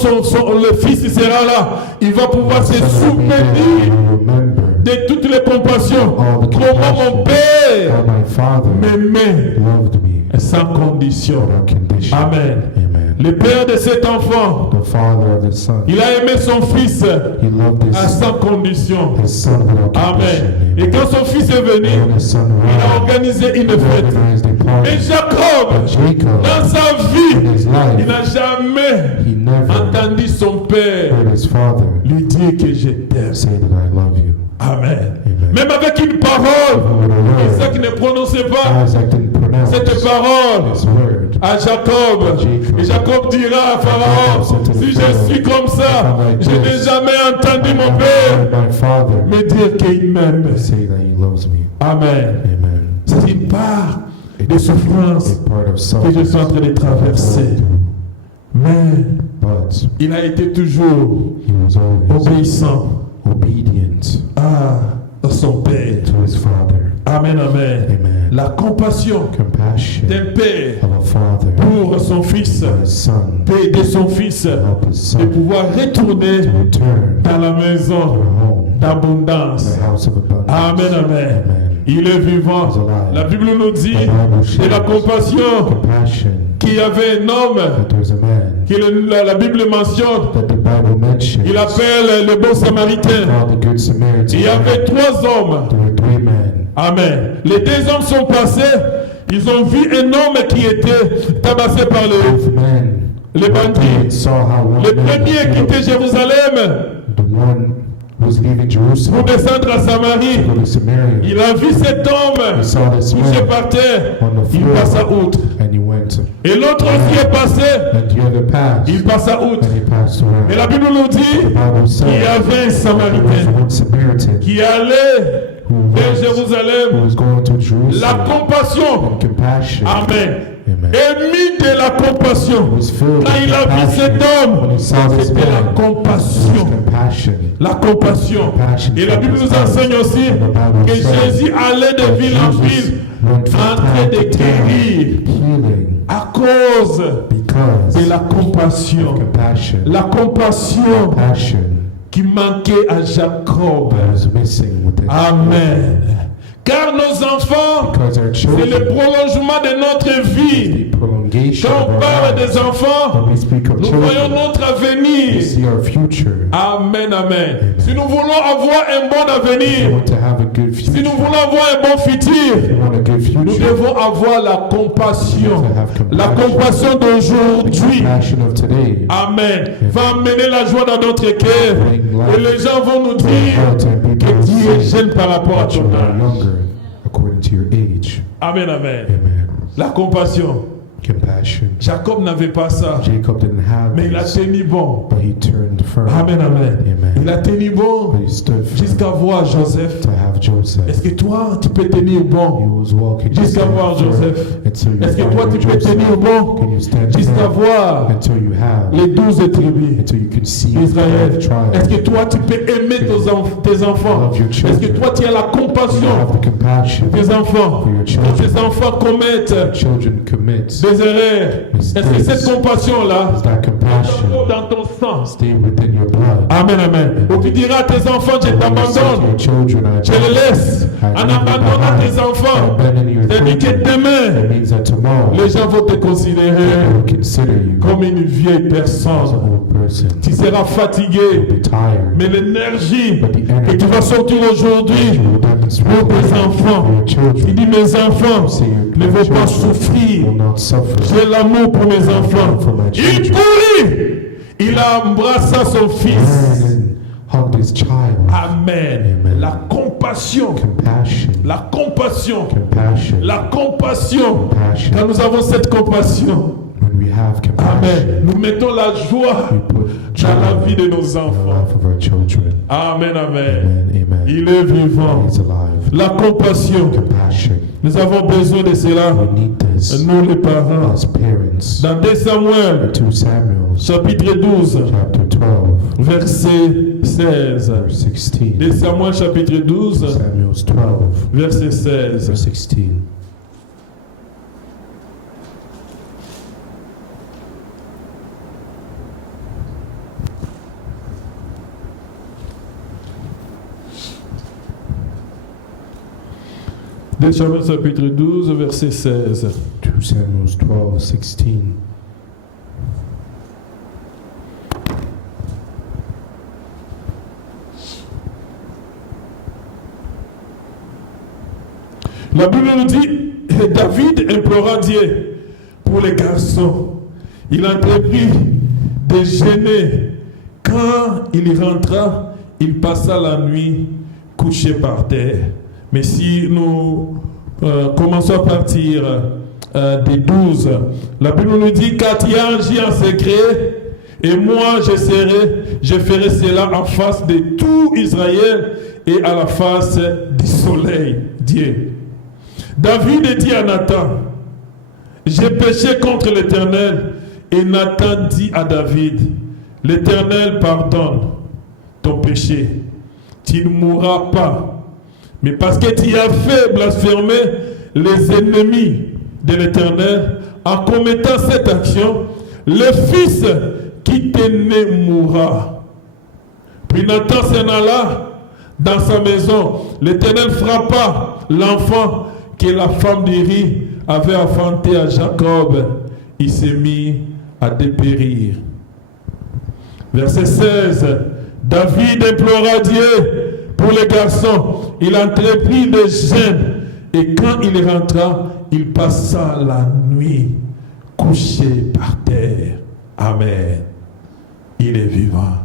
le fils sera là, il va pouvoir se son will be souvenir there. Remember de toutes les compassions. all the Comment mon compassion Père how my father m'aimait loved me sans condition. without condition. Amen. Amen. Le père de cet enfant, The father of the son, il a aimé son fils he loved sans condition. his son without condition. Amen. Et quand son fils est venu, And when his son il a arrived, organisé une he fête. organized a Et party. Jacob, But Jacob, dans sa in vie, his il life, n'a jamais he never entendu son père heard his father lui dire que je t'aime. say that I love you. Amen. Amen. Même avec une parole, With a word, Isaac ne prononçait pas Isaac didn't pronounce cette parole his word. à Jacob. Et Jacob dira à Pharaon, si je suis comme ça, je n'ai jamais entendu mon père My father me dire qu'il m'aime. say that he loves me. Amen. Amen. C'est une part de souffrance A part of que je suffering. suis en train de traverser. Mais But il a été toujours he was always obéissant obedient à son père. to his father. Amen, amen. Amen. La compassion Compassion d'un père of a father pour son fils, for his son, peut aider son fils help his de son pouvoir retourner to return dans la to maison a home, d'abondance. the house of abundance. Amen, amen. Amen. Il est vivant. He's alive. La Bible nous dit The Bible de la shows compassion compassion qu'il y avait un homme that there's a man que la Bible mentionne. that the Bible mentions Il appelle le bon samaritain. called the Good Samaritan. Il y avait 3 hommes. There were 3 men. Amen. Les 2 hommes sont passés. Ils ont vu un homme qui était tabassé par Both men les bandits. saw how one Le man premier quittait Jérusalem the one was leaving pour Jerusalem descendre à Samarie. to go to Samaria. Il a vu cet homme He saw this couché man par terre. on the Il floor passa outre. and he went. Et l'autre aussi est passé. And the other passed Il passa outre. and he passed Et around. la Bible nous The dit Bible qu'il y said avait un there was Samaritain one Samaritan qui allait who vers went, who Jérusalem. was going to La Jerusalem compassion. in compassion. Amen. Amen. Émis de la compassion. He was filled Quand il with a vu compassion. cet When homme, he saw this c'était la man, it was compassion. compassion. La compassion. Et la Bible nous enseigne aussi que Jésus allait de ville en ville Went from en train town de to town, guérir healing à cause because de la of compassion. compassion. La compassion Compassion qui manquait à Jacob. was missing with it. Amen. Car nos enfants, Because our c'est le children, prolongement de notre vie. the prolongation Quand of on our parle lives. des enfants, When we speak of nous voyons children, notre we avenir. see our future. Amen, amen. Si nous voulons avoir un bon We avenir, want to have a good si future. nous voulons avoir un bon futur, We want a good nous future. devons avoir la compassion. La compassion The d'aujourd'hui. compassion of today. Amen. Va amener la joie dans notre cœur. Et les gens vont nous dire Heart and que people Dieu est say jeune par rapport à that you ton are âge. younger according to your age. Amen, amen. Amen. La compassion. Compassion. Jacob n'avait pas ça. Jacob didn't have Mais il a this, tenu bon. but he turned firm. Amen, amen. Amen. Il a tenu bon But he stood firm jusqu'à voir Joseph. to have Joseph. Est-ce que toi, tu peux tenir He bon was walking jusqu'à voir Joseph? Est-ce que toi, tu peux tenir bon Can you stand jusqu'à firm voir until you have, les 12 tribus until you can see d'Israël? the tribe? Est-ce que toi, tu peux aimer tes enfants? Love your Est-ce children. que toi, tu as la You compassion have the compassion pour tes enfants? for your Quand children. tes enfants commettent Children commit. des erreurs, est-ce que cette compassion-là Is that compassion dans ton sang? stay within your blood? Amen, amen. Ou tu diras à tes enfants, je When you say to t'abandonne. your children, I Je les laisse. En abandonnant tes enfants, c'est-à-dire que it demain, means that tomorrow les gens vont te they considérer will consider you comme une vieille as an personne. old person. Tu seras You'll fatigué, be tired. mais l'énergie But the que energy tu vas sortir aujourd'hui you will demonstrate pour tes for enfants, your tu children. dis mes enfants Say ne your vont pas children souffrir. will not suffer. J'ai l'amour pour mes enfants. Il courut, il embrassa son fils. And hug his child. Amen. Amen. La compassion, Compassion. la compassion, Compassion. la compassion. Compassion. Quand nous avons cette compassion, When we have compassion, Amen, nous mettons la joie we put joy dans la vie de nos in the enfants. life of our children. Amen, amen. Amen. Amen. Il est vivant. He's alive. La compassion, Compassion. nous avons besoin de cela, We need this nous les parents. as parents. Dans 2 Samuel, 2 Samuel chapitre 12, chapter 12, verset 16. verse 16. 2 Samuel, chapitre 12, Samuel 12, verset 16. verse 16. Deux Samuel chapitre 12, verset 16. 2 Samuel 12, 16. La Bible nous dit, et David implora Dieu pour les garçons. Il entreprit de gêner. Quand il rentra, il passa la nuit couché par terre. Mais si nous commençons à partir des 12, la Bible nous dit, car tu as agi en secret, et moi je ferai cela en face de tout Israël et à la face du soleil, Dieu. David dit à Nathan, j'ai péché contre l'Éternel. Et Nathan dit à David, l'Éternel pardonne ton péché. Tu ne mourras pas. Mais parce que tu as fait blasphémer les ennemis de l'Éternel, en commettant cette action, le fils qui t'est né mourra. Puis Nathan s'en alla dans sa maison. L'Éternel frappa l'enfant que la femme d'Éri avait enfanté à Jacob. Il s'est mis à dépérir. Verset 16. David implora Dieu pour les garçons. Il entreprit de gêne. Et quand il rentra, il passa la nuit couché par terre. Amen. Il est vivant.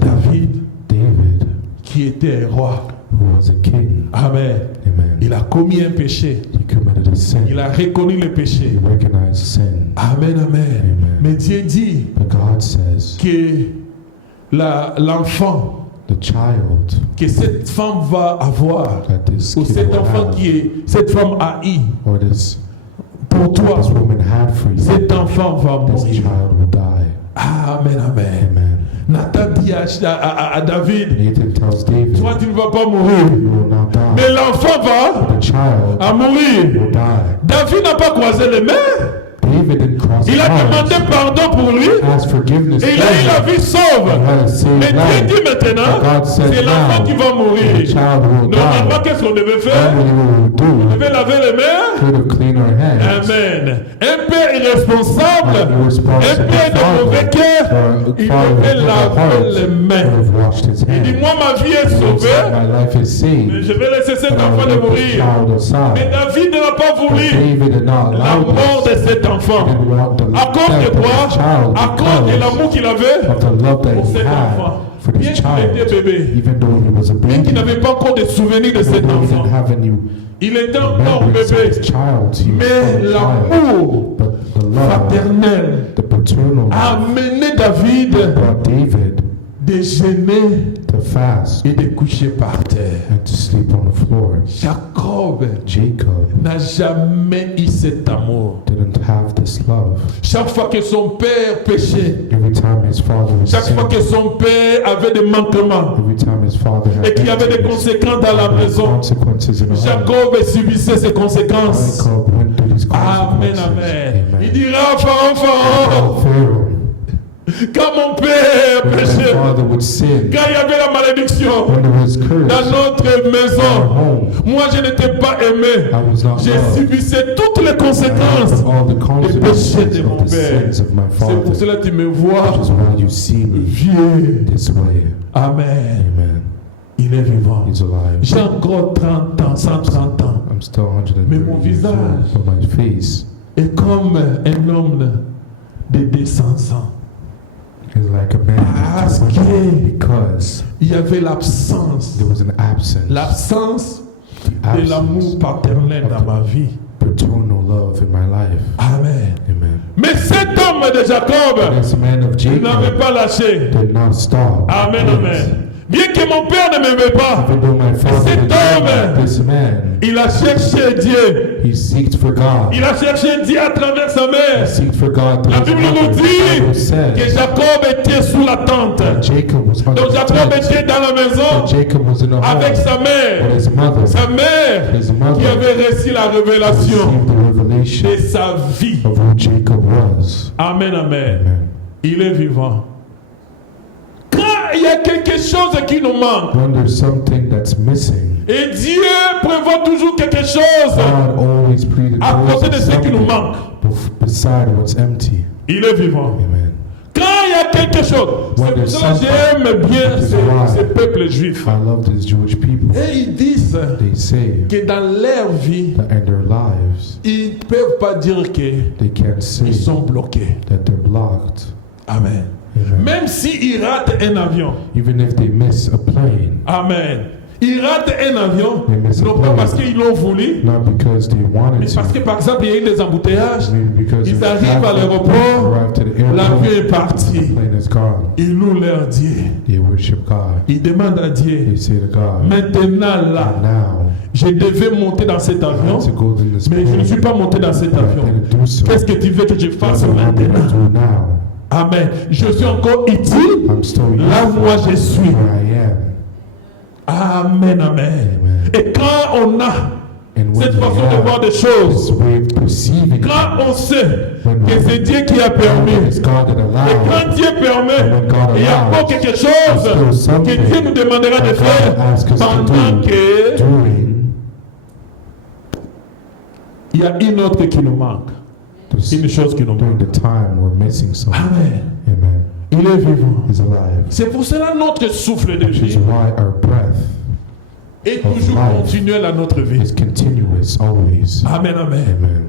David, qui était un roi, who was a king. Amen. Amen. Il a commis un péché. He committed a sin. Il a reconnu le péché. He recognized sin. Amen, amen. Amen. Mais Dieu dit But God says que l'enfant the child que cette femme va avoir, that this ou kid cet will enfant have, qui est, cette femme a eu or this pour toi, woman had for you, cet enfant va this mourir. child will die. Amen, amen. Amen. Nathan dit à David, Nathan tells David, toi tu ne vas pas mourir, you will not die. mais l'enfant va The child mourir. will die. David n'a pas croisé les mains. David didn't cross Il the a arms. demandé pardon pour lui. Asked forgiveness Et il for a eu la him. vie sauve. Had a saved Mais Dieu life. dit maintenant, God says c'est l'enfant now, qui va the mourir. child will Normalement, die. qu'est-ce qu'on devait What faire? we will On do, devait laver les mains. could have cleaned our hands. Amen. Un père irresponsable, Like un irresponsible père de father, mauvais cœur, or il a father devait with a laver heart les would mains. have washed his Il dit, hands. moi ma vie est He said, sauvée, my life is mais saved. je vais laisser cet But I enfant will de let the mourir. child Mais aside. David n'a pas But voulu David did not la allow mort this. de cet enfant. He didn't want the À cause de death of quoi? his child À cause de because l'amour qu'il avait of the love that pour he cet enfant. had for Bien this qu'il était child. bébé, Even though he was a bien baby, qu'il n'avait pas encore de souvenirs de cet even though he enfant. didn't have any Il était encore remembrance of bébé. his child, he was Mais still a child. l'amour But the love, fraternel the paternal a love, amené David brought David de jeûner to fast et de coucher par terre. and to sleep on the floor. Jacob Jacob n'a jamais eu cet amour. didn't have this love. Chaque fois que son père péchait, Every time his father was chaque fois que sinning, son père avait des manquements every time his father had et qu'il y avait des emptiness, conséquences dans la and maison, consequences in the home, Jacob subissait ces conséquences. Jacob went through these Amen, consequences. amen. Il Amen. dira, Pharaon, Oh, Pharaon, Pharaoh, quand mon père when my péchait, father would sin, quand il y avait la malédiction when there was curse dans notre in our maison, home, moi je n'étais pas aimé. I was not J'ai loved. subissé toutes les I had conséquences all the des consequences péchés de mon of the père. sins of my C'est pour father. cela que tu me Which vois is why you see me vieux. this way. Amen. Amen. Il est vivant. He's alive. J'ai encore 30 ans, 130 ans. I'm still 130 Mais mon years old, visage but my face est comme un homme de 200 ans. is like a man Parce who's que- 20 because Il y avait l'absence, there was an absence, l'absence the de l'amour absence paternel dans ma vie. paternal love in my life. Amen. Amen. Mais cet homme de Jacob This man of il n'avait Jacob pas lâché. did not stop. Amen, Yes. amen. Bien que mon père ne m'aimait pas, Even though my father Cet did not homme- love this man, il a cherché Dieu. he seeked for God. Il a cherché Dieu à travers sa He mère. seeked for God. through La his Bible mother. nous The dit Bible que says Jacob était sous la tente. that Jacob was under Donc the Jacob tent. était dans la maison That Jacob was in the avec home sa with mère. his mother. Sa mère His qui mother avait reçu la révélation received the revelation de sa vie. of who Jacob was. Amen, amen. Amen. Il est vivant. Quand il y a quelque chose qui nous manque, When there's something that's missing, et Dieu prévoit toujours quelque chose God always à côté de predisposed ce qui nous something manque, beside what's empty. il est vivant. Amen. Quand il y a quelque chose, c'est pour cela que j'aime bien ces peuples juifs. I love these Jewish people. Et ils disent They say que dans leur vie, that in their lives, ils ne peuvent pas dire qu'ils they can't say sont bloqués. that they're blocked. Amen. Amen. Même s'ils ratent un avion. Even if they miss a plane, Amen. Ils ratent un avion, They miss a non pas plane. parce qu'ils l'ont voulu, not because they wanted mais parce que par exemple, il y a eu des embouteillages. maybe because Ils of arrivent à traffic, l'aéroport, arrive to the l'avion airport, est parti. the plane is gone. Ils louent leur Dieu. They worship God. Ils demandent à Dieu, They say to God, maintenant là, and now je devais monter dans cet I avion, have to go in this mais je ne plane, suis pas monté dans cet but I avion. didn't do so. Qu'est-ce que tu veux que je fasse What do you want me to maintenant? do now? Amen. Je suis encore utile I'm still là où moi je suis. where I am. Amen, amen. Amen. Et quand on a And when cette we façon de voir have des this choses, way of perceiving quand on sait when que c'est Dieu qui a permis, it's God that et allows, quand Dieu permet, il y a encore quelque chose que Dieu nous demandera de faire pendant que doing, il y a une autre qui nous manque. Une chose qui nous during manque. the time we're missing something. Amen. Amen. Il est vivant. He's alive. C'est pour cela notre souffle de Which is vie why our breath est toujours continuel à notre vie. is continuous always. Amen, amen. Amen.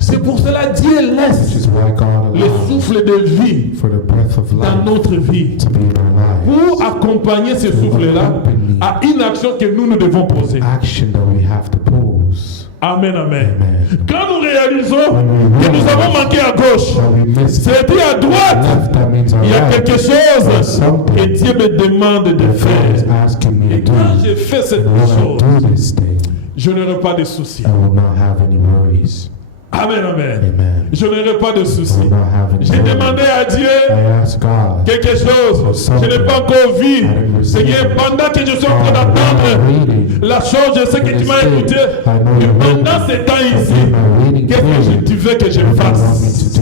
C'est pour cela Dieu Which laisse is why God le allows souffle de vie for the breath of dans life notre vie to be in our pour lives. accompagner ce souffle-là à une action que nous devons poser. Action that we have to pose. Amen, amen. Amen. Quand nous réalisons When we que nous avons realize manqué à gauche, that we missed c'est dit à droite, left, that means our il y a right. quelque chose que Dieu me demande de That God is faire. asking me Et to quand do. je fais cette And when I chose, do this thing, je n'aurai pas de soucis. I will not have any worries. Amen, amen. Amen. Je n'aurai pas de I soucis. will not have any J'ai demandé worries. à Dieu I ask God, quelque chose. Je n'ai pas encore vu. Seigneur, pendant que je suis en train d'attendre la chose, je sais que tu m'as écouté. Et pendant ces temps ici, qu'est-ce que tu veux que je fasse?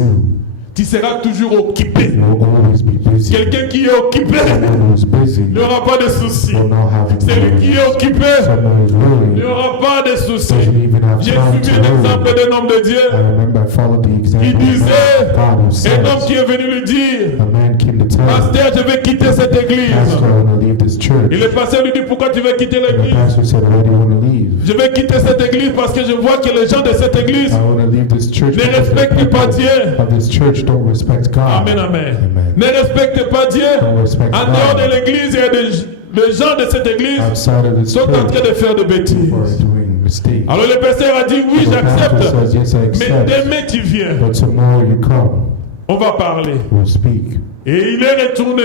Tu seras toujours occupé. Quelqu'un qui est occupé n'aura pas de soucis. Celui qui est occupé n'aura pas de soucis. J'ai suivi l'exemple d'un homme de Dieu qui disait, un homme qui est venu lui dire, pasteur, je vais quitter cette église. Et le pasteur lui dit, pourquoi tu veux quitter l'église? Je vais quitter cette église parce que je vois que les gens de cette église ne respectent pas Dieu. Amen, amen. Ne respecte pas Dieu. En dehors de l'église, il y a les gens de cette église sont en train de faire des bêtises. Alors le pasteur a dit, oui, j'accepte. Mais demain tu viens. On va parler. Et il est retourné.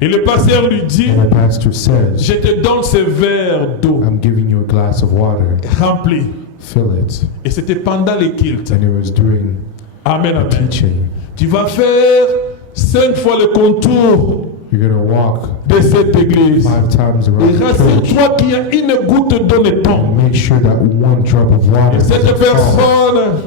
Et le pasteur lui dit, And the pastor says, je te donne ce verre d'eau I'm giving you a glass of water. rempli. Fill it. Et c'était pendant les cultes. And it was during Amen, the amen. teaching. Tu vas faire 5 fois le contour You're going to walk de cette église. 5 times Et around the church. rassure-toi qu'il y a une goutte d'eau ne tombe. And make sure that one drop of water Et cette doesn't fall. personne,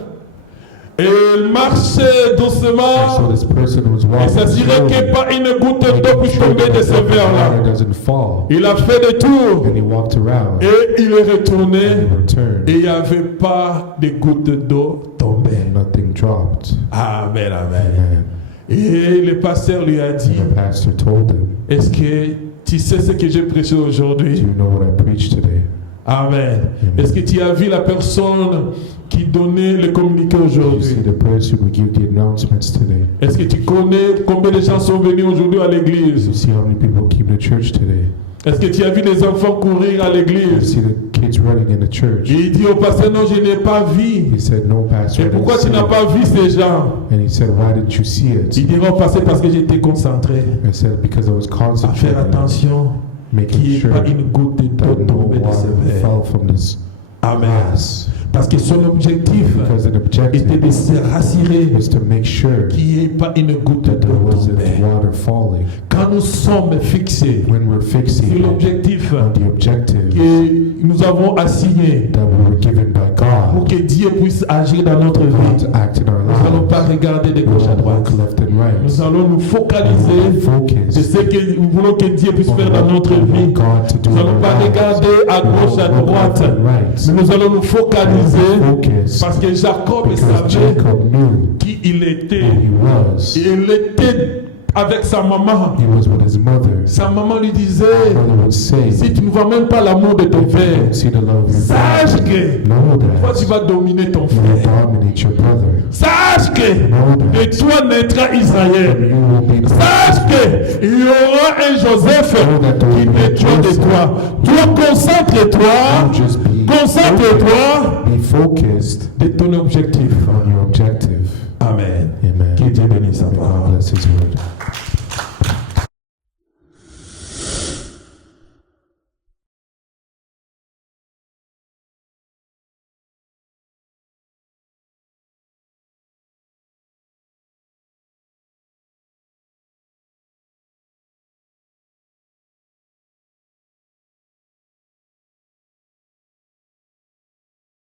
elle marchait And so doucement this person was et walking s'assurait slowly, que pas une goutte d'eau making puisse sure tomber that de the ce drop of verre-là. water doesn't fall. Il a fait le tour And he walked around et il est and retourné he returned. et il n'y avait pas de goutte d'eau tombée. And nothing dropped. Amen, amen. Amen. Et le pasteur lui a dit, And the pastor told him, est-ce que tu sais ce que j'ai prêché do aujourd'hui? you know what I preached today? Amen. Est-ce que tu as vu la personne qui donnait le communiqué You see aujourd'hui? the person who gave the announcements today. Est-ce que tu connais combien de gens sont venus aujourd'hui à You l'église? see how many people came to church today. Est-ce que tu as vu les enfants courir à You l'église? see the kids running in the church. Et il dit au pasteur, non, je n'ai pas vu. He said, no, pastor. Et I didn't pourquoi tu see n'as it." pas vu ces gens? And he said, why didn't you see it? Il dira au pasteur, parce que j'étais concentré I said, because I was à faire concentrating, attention qu'il making n'y ait sure pas une goutte d'eau that no tombée de ce water verre. fell from this Amen. glass. Parce que son objectif Because an était objective de se rassurer is to make sure qu'il n'y ait pas une goutte that there d'eau wasn't tombée. water falling. Quand nous sommes fixés When we're sur fixing l'objectif on the objective que nous avons assigné that we were given by pour God, que Dieu puisse agir dans notre God vie, to act in our nous n'allons pas lives, regarder de we gauche à won't droite. look left and right. Nous allons nous We focaliser will de focus ce que nous voulons que Dieu puisse on faire dans what notre we vie. want God to do Nous in n'allons our pas lives. regarder à We gauche, à won't look droite, left and right. mais nous allons nous focaliser Focus parce que Jacob because savait Jacob knew qui il était. who he was. Il était avec sa maman. He was with his mother. Sa maman lui His disait, mother would say, si tu ne vois même pas l'amour de ton if you père, don't see the love of your sache father, que know toi tu that vas dominer ton you frère. will dominate your brother. Sache que Know de that toi naîtra Israël. you will be the Sache qu'il y aura un Joseph qui naîtra de toi. Toi, concentre-toi, just be concentre-toi be focused de ton objectif. on your objective. Amen. Amen. Que Dieu bénisse sa May God parole. bless his word.